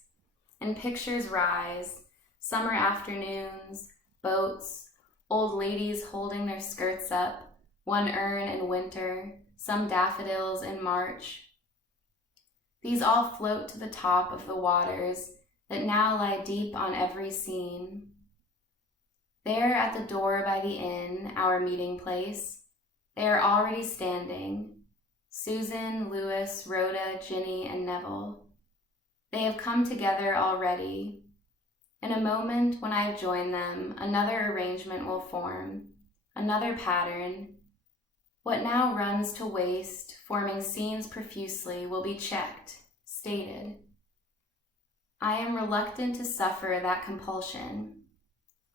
And pictures rise, summer afternoons, boats, old ladies holding their skirts up, one urn in winter, some daffodils in March. These all float to the top of the waters that now lie deep on every scene. There at the door by the inn, our meeting place, they are already standing, Susan, Louis, Rhoda, Ginny, and Neville. They have come together already. In a moment, when I have joined them, another arrangement will form, another pattern. What now runs to waste, forming scenes profusely, will be checked, stated. I am reluctant to suffer that compulsion.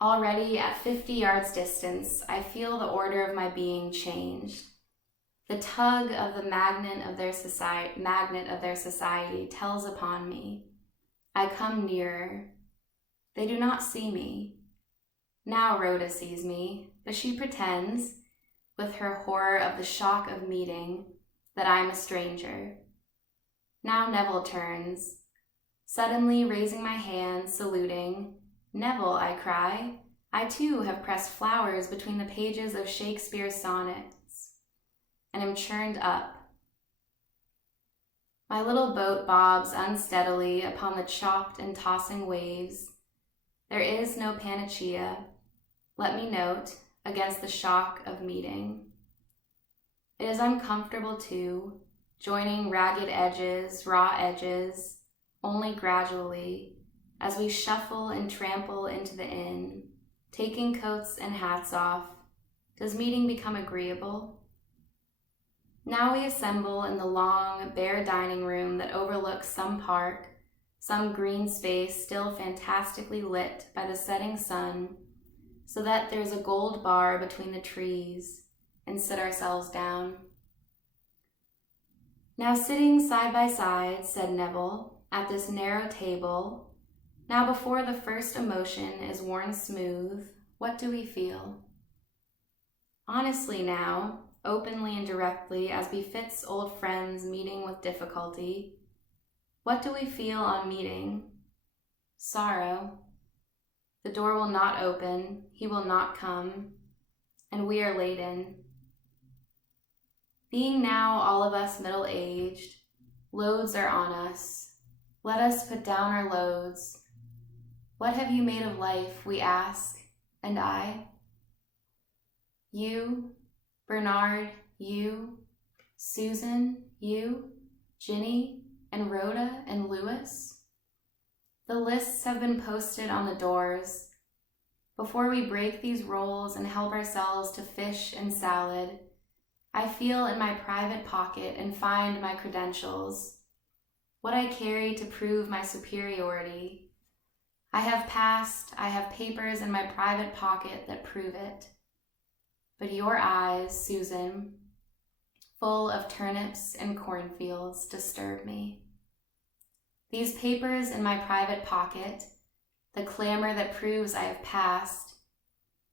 Already at 50 yards distance, I feel the order of my being changed. The tug of the magnet of their society tells upon me. I come nearer. They do not see me. Now Rhoda sees me, but she pretends, with her horror of the shock of meeting, that I am a stranger. Now Neville turns, suddenly raising my hand, saluting. Neville, I cry, I too have pressed flowers between the pages of Shakespeare's sonnets, and am churned up. My little boat bobs unsteadily upon the chopped and tossing waves. There is no panacea, let me note, against the shock of meeting. It is uncomfortable too, joining ragged edges, raw edges, only gradually, as we shuffle and trample into the inn, taking coats and hats off. Does meeting become agreeable? Now we assemble in the long, bare dining room that overlooks some park, some green space still fantastically lit by the setting sun, so that there's a gold bar between the trees, and sit ourselves down. Now sitting side by side, said Neville, at this narrow table, now before the first emotion is worn smooth, what do we feel? Honestly now, openly and directly, as befits old friends meeting with difficulty, what do we feel on meeting? Sorrow. The door will not open, he will not come, and we are laden. Being now all of us middle-aged, loads are on us. Let us put down our loads. What have you made of life, we ask, and I? You, Bernard, you, Susan, you, Ginny, and Rhoda, and Louis? The lists have been posted on the doors. Before we break these rolls and help ourselves to fish and salad, I feel in my private pocket and find my credentials, what I carry to prove my superiority. I have passed, I have papers in my private pocket that prove it. But your eyes, Susan, full of turnips and cornfields, disturb me. These papers in my private pocket, the clamor that proves I have passed,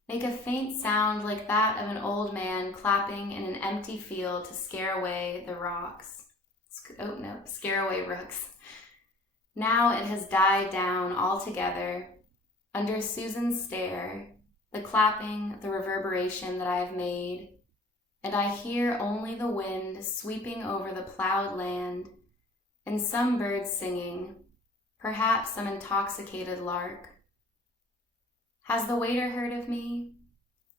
make a faint sound like that of an old man clapping in an empty field to scare away the rocks. Oh no, scare away rooks. Now it has died down altogether. Under Susan's stare, the clapping, the reverberation that I have made, and I hear only the wind sweeping over the plowed land, and some birds singing, perhaps some intoxicated lark. Has the waiter heard of me?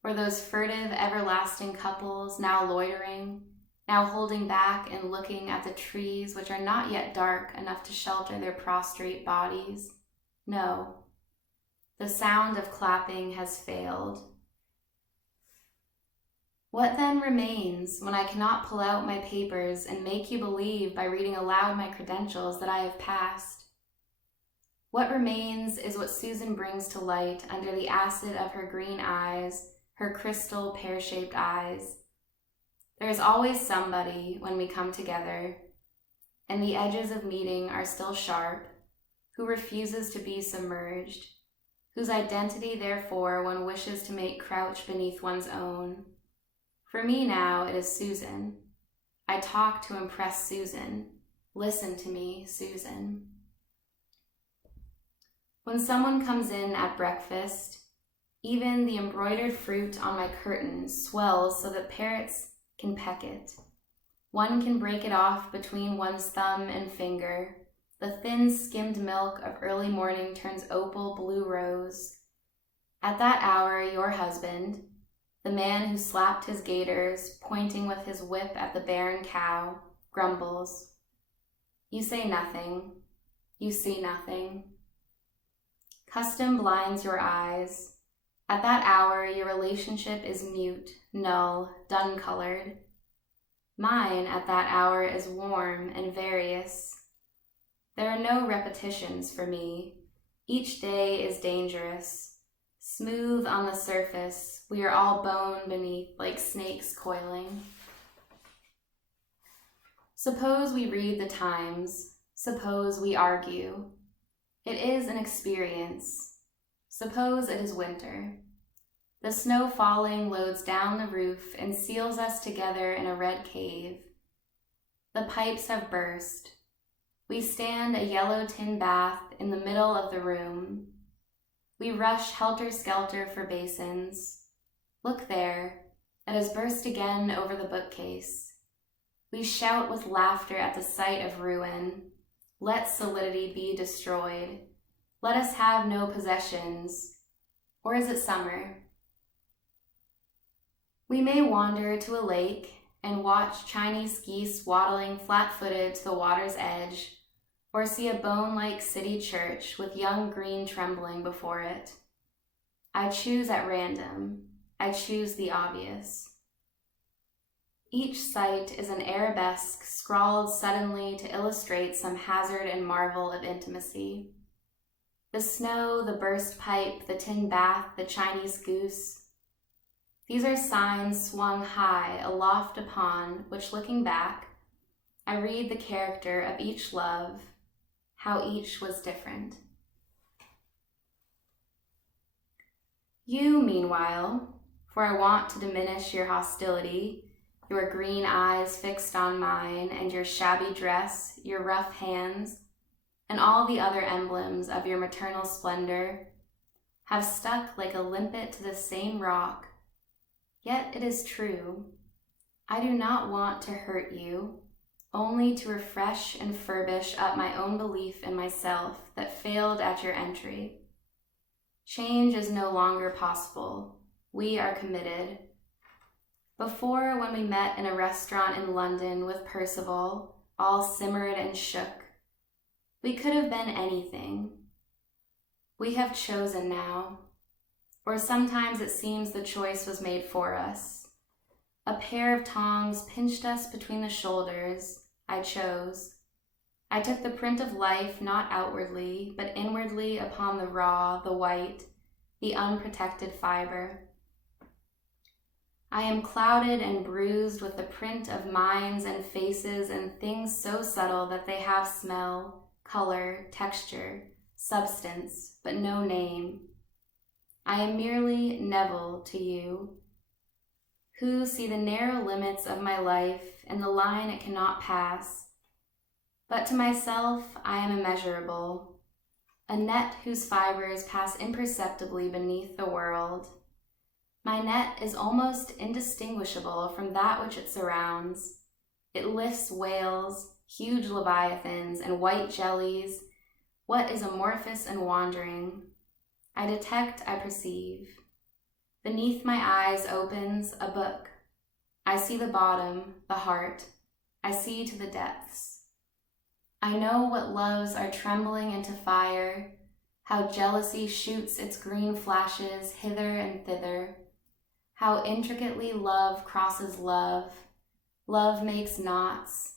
Or those furtive, everlasting couples now loitering, now holding back and looking at the trees which are not yet dark enough to shelter their prostrate bodies? No. The sound of clapping has failed. What then remains when I cannot pull out my papers and make you believe by reading aloud my credentials that I have passed? What remains is what Susan brings to light under the acid of her green eyes, her crystal pear-shaped eyes. There is always somebody when we come together, and the edges of meeting are still sharp, who refuses to be submerged, whose identity, therefore, one wishes to make crouch beneath one's own. For me now, it is Susan. I talk to impress Susan. Listen to me, Susan. When someone comes in at breakfast, even the embroidered fruit on my curtain swells so that parrots can peck it. One can break it off between one's thumb and finger. The thin skimmed milk of early morning turns opal blue rose. At that hour, your husband, the man who slapped his gaiters, pointing with his whip at the barren cow, grumbles. You say nothing. You see nothing. Custom blinds your eyes. At that hour, your relationship is mute, null, dun-colored. Mine at that hour is warm and various. There are no repetitions for me. Each day is dangerous. Smooth on the surface, we are all bone beneath like snakes coiling. Suppose we read the Times. Suppose we argue. It is an experience. Suppose it is winter. The snow falling loads down the roof and seals us together in a red cave. The pipes have burst. We stand a yellow tin bath in the middle of the room. We rush helter-skelter for basins. Look there, it has burst again over the bookcase. We shout with laughter at the sight of ruin. Let solidity be destroyed. Let us have no possessions. Or is it summer? We may wander to a lake and watch Chinese geese waddling flat-footed to the water's edge, or see a bone-like city church with young green trembling before it. I choose at random. I choose the obvious. Each sight is an arabesque scrawled suddenly to illustrate some hazard and marvel of intimacy. The snow, the burst pipe, the tin bath, the Chinese goose. These are signs swung high, aloft upon which, looking back, I read the character of each love, how each was different. You, meanwhile, for I want to diminish your hostility, your green eyes fixed on mine, and your shabby dress, your rough hands, and all the other emblems of your maternal splendor, have stuck like a limpet to the same rock. Yet it is true. I do not want to hurt you, only to refresh and furbish up my own belief in myself that failed at your entry. Change is no longer possible. We are committed. Before, when we met in a restaurant in London with Percival, all simmered and shook, we could have been anything. We have chosen now, or sometimes it seems the choice was made for us. A pair of tongs pinched us between the shoulders. I chose. I took the print of life not outwardly, but inwardly upon the raw, the white, the unprotected fiber. I am clouded and bruised with the print of minds and faces and things so subtle that they have smell, color, texture, substance, but no name. I am merely Neville to you, who see the narrow limits of my life and the line it cannot pass. But to myself I am immeasurable, a net whose fibers pass imperceptibly beneath the world. My net is almost indistinguishable from that which it surrounds. It lifts whales, huge leviathans, and white jellies, what is amorphous and wandering. I detect, I perceive. Beneath my eyes opens a book. I see the bottom, the heart. I see to the depths. I know what loves are trembling into fire, how jealousy shoots its green flashes hither and thither, how intricately love crosses love. Love makes knots.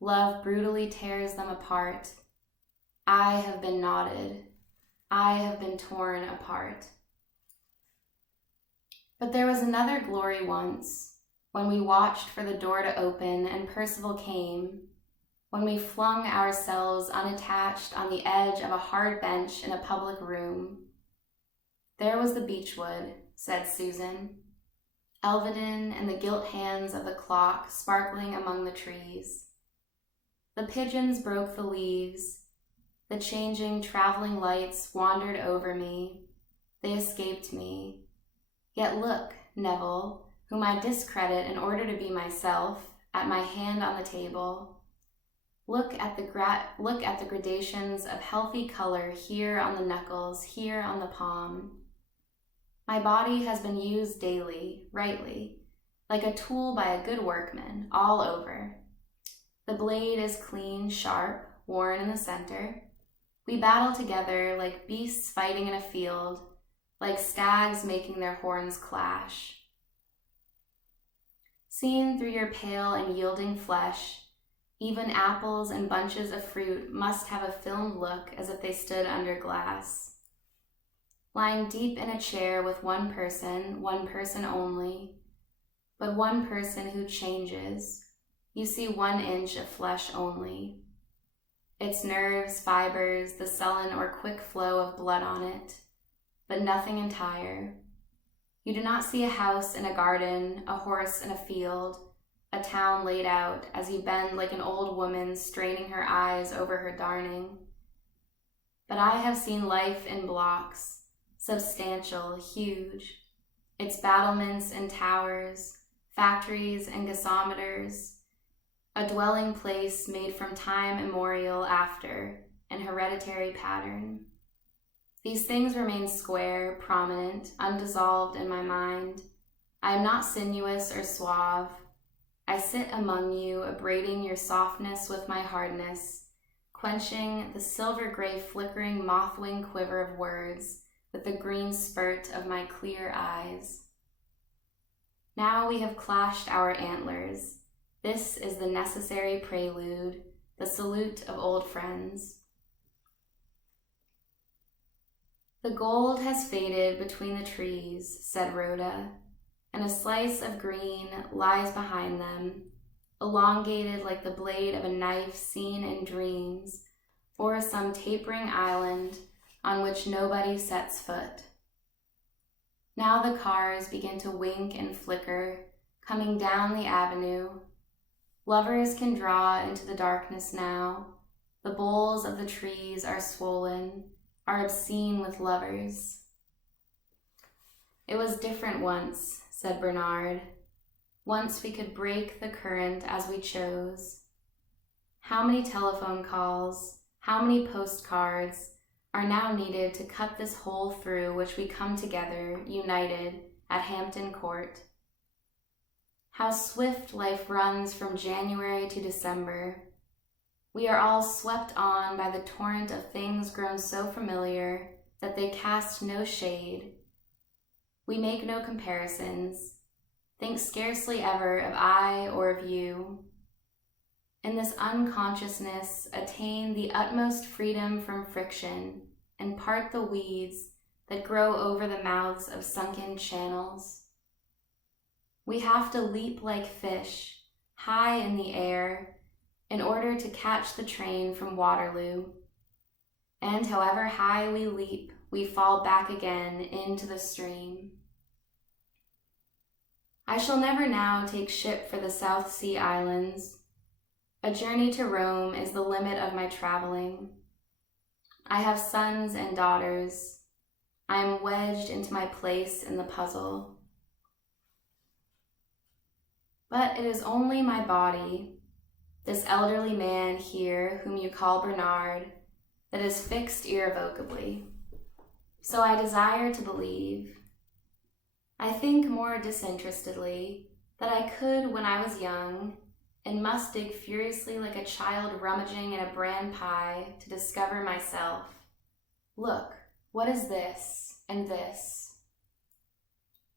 Love brutally tears them apart. I have been knotted. I have been torn apart. But there was another glory once, when we watched for the door to open and Percival came, when we flung ourselves unattached on the edge of a hard bench in a public room. There was the beechwood, said Susan, Elvedon and the gilt hands of the clock sparkling among the trees. The pigeons broke the leaves. The changing, traveling lights wandered over me. They escaped me. Yet look, Neville, whom I discredit in order to be myself, at my hand on the table. Look at the gradations of healthy color here on the knuckles, here on the palm. My body has been used daily, rightly, like a tool by a good workman, all over. The blade is clean, sharp, worn in the center. We battle together like beasts fighting in a field, like stags making their horns clash. Seen through your pale and yielding flesh, even apples and bunches of fruit must have a filmed look as if they stood under glass. Lying deep in a chair with one person only, but one person who changes, you see 1 inch of flesh only. Its nerves, fibers, the sullen or quick flow of blood on it, but nothing entire. You do not see a house in a garden, a horse in a field, a town laid out as you bend like an old woman straining her eyes over her darning. But I have seen life in blocks, substantial, huge, its battlements and towers, factories and gasometers, a dwelling place made from time immemorial after an hereditary pattern. These things remain square, prominent, undissolved in my mind. I am not sinuous or suave. I sit among you, abrading your softness with my hardness, quenching the silver-gray flickering moth-wing quiver of words with the green spurt of my clear eyes. Now we have clashed our antlers. This is the necessary prelude, the salute of old friends. The gold has faded between the trees, said Rhoda, and a slice of green lies behind them, elongated like the blade of a knife seen in dreams, or some tapering island on which nobody sets foot. Now the cars begin to wink and flicker, coming down the avenue. Lovers can draw into the darkness now. The boles of the trees are swollen, are obscene with lovers. It was different once, said Bernard. Once we could break the current as we chose. How many telephone calls, how many postcards are now needed to cut this hole through which we come together, united, at Hampton Court. How swift life runs from January to December. We are all swept on by the torrent of things grown so familiar that they cast no shade. We make no comparisons, think scarcely ever of I or of you. In this unconsciousness, attain the utmost freedom from friction and part the weeds that grow over the mouths of sunken channels. We have to leap like fish, high in the air, in order to catch the train from Waterloo. And however high we leap, we fall back again into the stream. I shall never now take ship for the South Sea Islands. A journey to Rome is the limit of my traveling. I have sons and daughters. I am wedged into my place in the puzzle. But it is only my body, this elderly man here whom you call Bernard, that is fixed irrevocably. So I desire to believe. I think more disinterestedly that I could when I was young and must dig furiously like a child rummaging in a bran pie to discover myself. Look, what is this and this?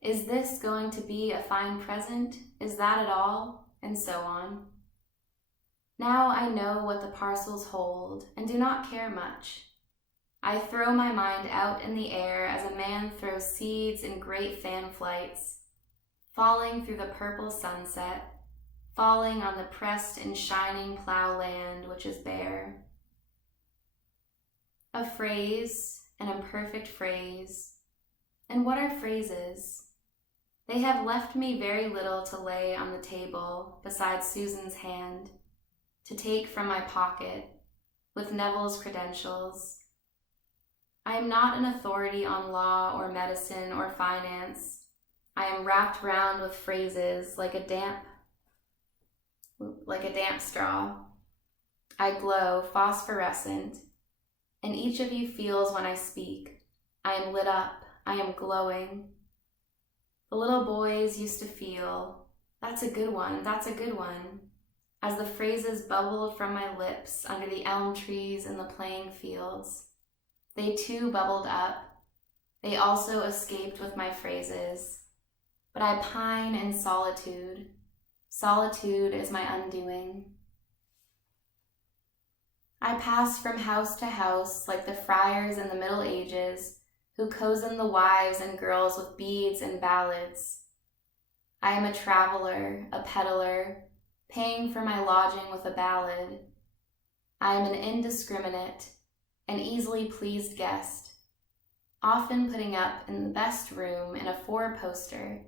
Is this going to be a fine present? Is that at all? And so on. Now I know what the parcels hold and do not care much. I throw my mind out in the air as a man throws seeds in great fan flights, falling through the purple sunset, falling on the pressed and shining plough land which is bare. A phrase, an imperfect phrase. And what are phrases? They have left me very little to lay on the table beside Susan's hand, to take from my pocket, with Neville's credentials. I am not an authority on law or medicine or finance. I am wrapped round with phrases like a damp straw. I glow phosphorescent, and each of you feels when I speak. I am lit up, I am glowing. The little boys used to feel, that's a good one, that's a good one, as the phrases bubbled from my lips under the elm trees in the playing fields. They too bubbled up. They also escaped with my phrases. But I pine in solitude. Solitude is my undoing. I pass from house to house like the friars in the Middle Ages who cozen the wives and girls with beads and ballads. I am a traveler, a peddler, paying for my lodging with a ballad. I am an indiscriminate, an easily pleased guest, often putting up in the best room in a four-poster,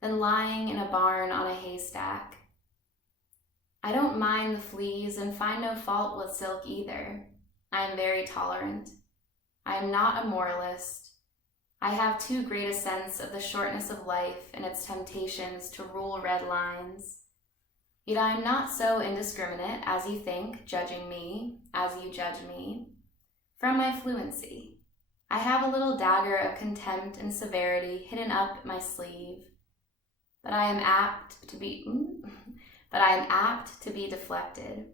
then lying in a barn on a haystack. I don't mind the fleas and find no fault with silk either. I am very tolerant. I am not a moralist. I have too great a sense of the shortness of life and its temptations to rule red lines. Yet I am not so indiscriminate as you think, judging me, as you judge me. From my fluency, I have a little dagger of contempt and severity hidden up my sleeve, but I am apt to be deflected.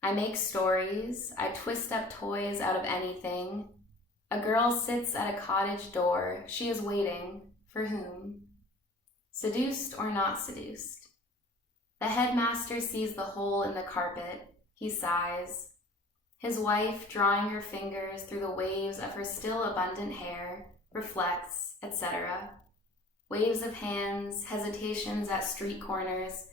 I make stories, I twist up toys out of anything. A girl sits at a cottage door, she is waiting, for whom? Seduced or not seduced? The headmaster sees the hole in the carpet, he sighs. His wife, drawing her fingers through the waves of her still abundant hair, reflects, etc. Waves of hands, hesitations at street corners,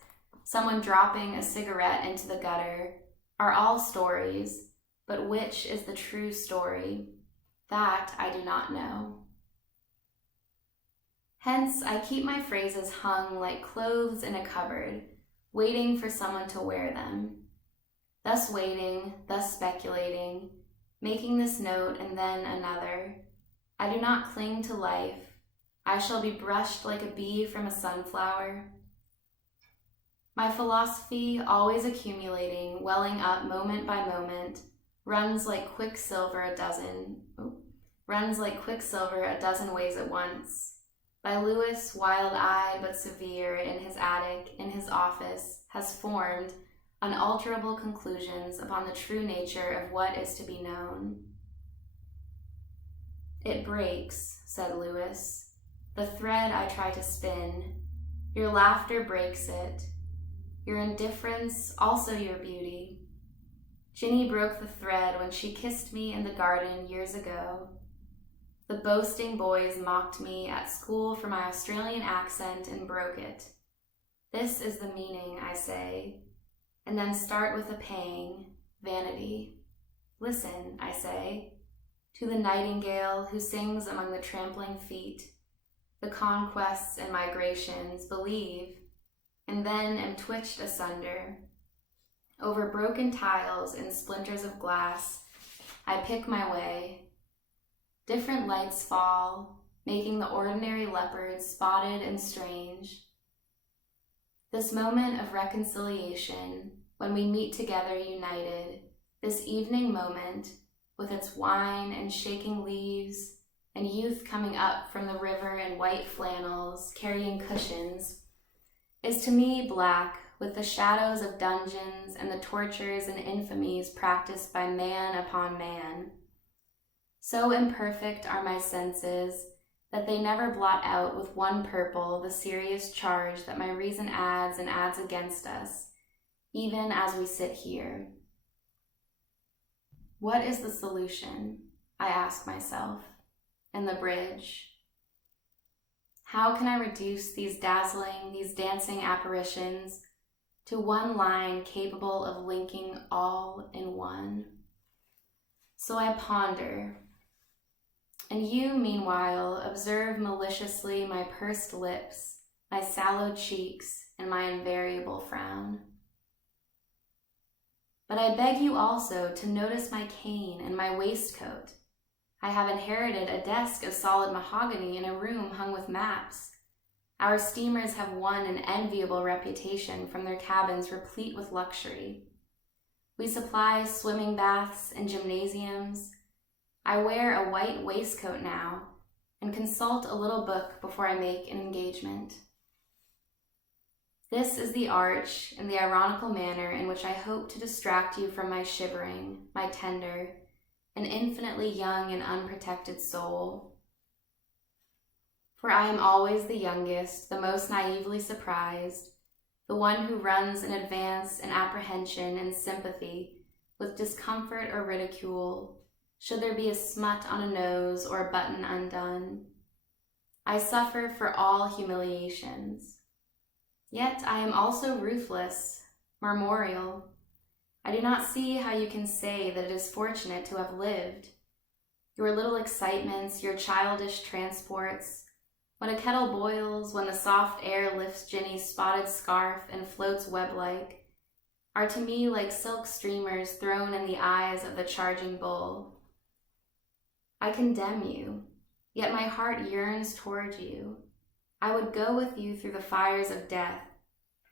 someone dropping a cigarette into the gutter, are all stories, but which is the true story? That I do not know. Hence, I keep my phrases hung like clothes in a cupboard, waiting for someone to wear them. Thus waiting, thus speculating, making this note and then another. I do not cling to life. I shall be brushed like a bee from a sunflower. My philosophy, always accumulating, welling up moment by moment, runs like quicksilver a dozen ways at once. By Lewis, wild-eyed but severe, in his attic, in his office, has formed unalterable conclusions upon the true nature of what is to be known. It breaks, said Lewis, the thread I try to spin. Your laughter breaks it. Your indifference, also your beauty. Ginny broke the thread when she kissed me in the garden years ago. The boasting boys mocked me at school for my Australian accent and broke it. This is the meaning, I say, and then start with a pang, vanity. Listen, I say, to the nightingale who sings among the trampling feet, the conquests and migrations, believe, and then am twitched asunder. Over broken tiles and splinters of glass, I pick my way. Different lights fall, making the ordinary leopard spotted and strange. This moment of reconciliation, when we meet together united, this evening moment, with its wine and shaking leaves, and youth coming up from the river in white flannels, carrying cushions, is to me black with the shadows of dungeons and the tortures and infamies practiced by man upon man. So imperfect are my senses that they never blot out with one purple the serious charge that my reason adds and adds against us, even as we sit here. What is the solution, I ask myself, and the bridge? How can I reduce these dazzling, these dancing apparitions to one line capable of linking all in one? So I ponder, and you, meanwhile, observe maliciously my pursed lips, my sallow cheeks, and my invariable frown. But I beg you also to notice my cane and my waistcoat. I have inherited a desk of solid mahogany in a room hung with maps. Our steamers have won an enviable reputation from their cabins replete with luxury. We supply swimming baths and gymnasiums. I wear a white waistcoat now and consult a little book before I make an engagement. This is the arch and the ironical manner in which I hope to distract you from my shivering, my tender, and infinitely young and unprotected soul. For I am always the youngest, the most naively surprised, the one who runs in advance in apprehension and sympathy with discomfort or ridicule, should there be a smut on a nose or a button undone. I suffer for all humiliations. Yet I am also ruthless, marmoreal. I do not see how you can say that it is fortunate to have lived. Your little excitements, your childish transports, when a kettle boils, when the soft air lifts Ginny's spotted scarf and floats web-like, are to me like silk streamers thrown in the eyes of the charging bull. I condemn you, yet my heart yearns toward you. I would go with you through the fires of death,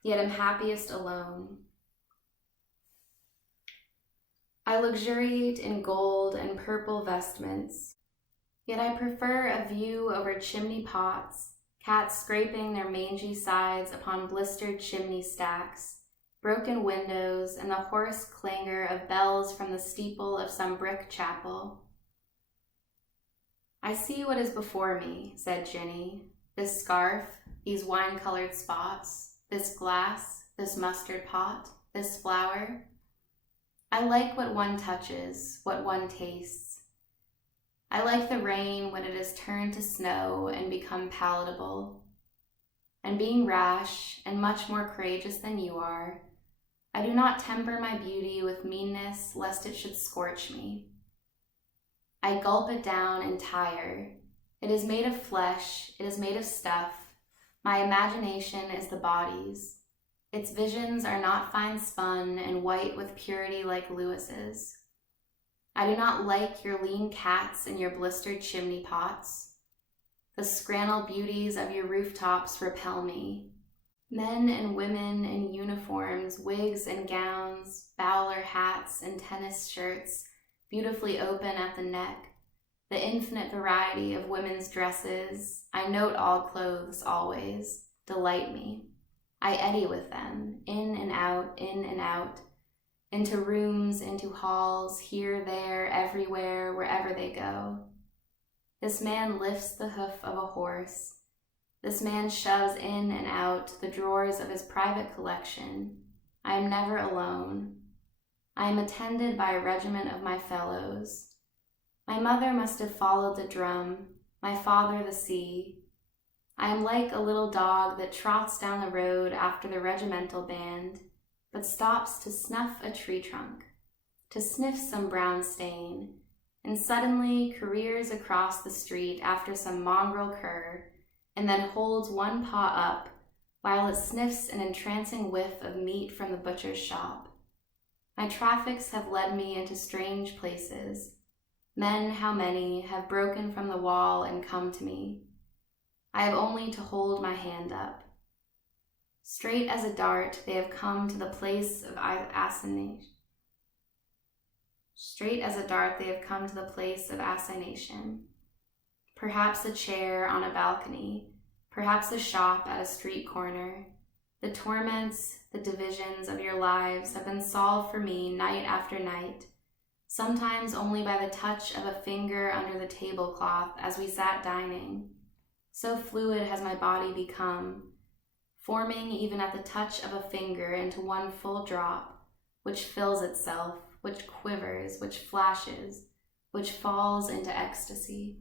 yet am happiest alone. I luxuriate in gold and purple vestments, yet I prefer a view over chimney pots, cats scraping their mangy sides upon blistered chimney stacks, broken windows, and the hoarse clangor of bells from the steeple of some brick chapel. I see what is before me, said Ginny. This scarf, these wine-colored spots, this glass, this mustard pot, this flower. I like what one touches, what one tastes. I like the rain when it is turned to snow and become palatable. And being rash and much more courageous than you are, I do not temper my beauty with meanness lest it should scorch me. I gulp it down entire. It is made of flesh, it is made of stuff. My imagination is the body's. Its visions are not fine spun and white with purity like Lewis's. I do not like your lean cats and your blistered chimney pots. The scrannel beauties of your rooftops repel me. Men and women in uniforms, wigs and gowns, bowler hats and tennis shirts, beautifully open at the neck, the infinite variety of women's dresses, I note all clothes always, delight me. I eddy with them, in and out, into rooms, into halls, here, there, everywhere, wherever they go. This man lifts the hoof of a horse. This man shoves in and out the drawers of his private collection. I am never alone. I am attended by a regiment of my fellows. My mother must have followed the drum, my father the sea. I am like a little dog that trots down the road after the regimental band, but stops to snuff a tree trunk, to sniff some brown stain, and suddenly careers across the street after some mongrel cur, and then holds one paw up while it sniffs an entrancing whiff of meat from the butcher's shop. My traffics have led me into strange places. Men, how many, have broken from the wall and come to me. I have only to hold my hand up. Straight as a dart, they have come to the place of assignation. Straight as a dart, they have come to the place of assignation. Perhaps a chair on a balcony, perhaps a shop at a street corner. The torments, the divisions of your lives have been solved for me night after night, sometimes only by the touch of a finger under the tablecloth as we sat dining. So fluid has my body become, forming even at the touch of a finger into one full drop, which fills itself, which quivers, which flashes, which falls into ecstasy.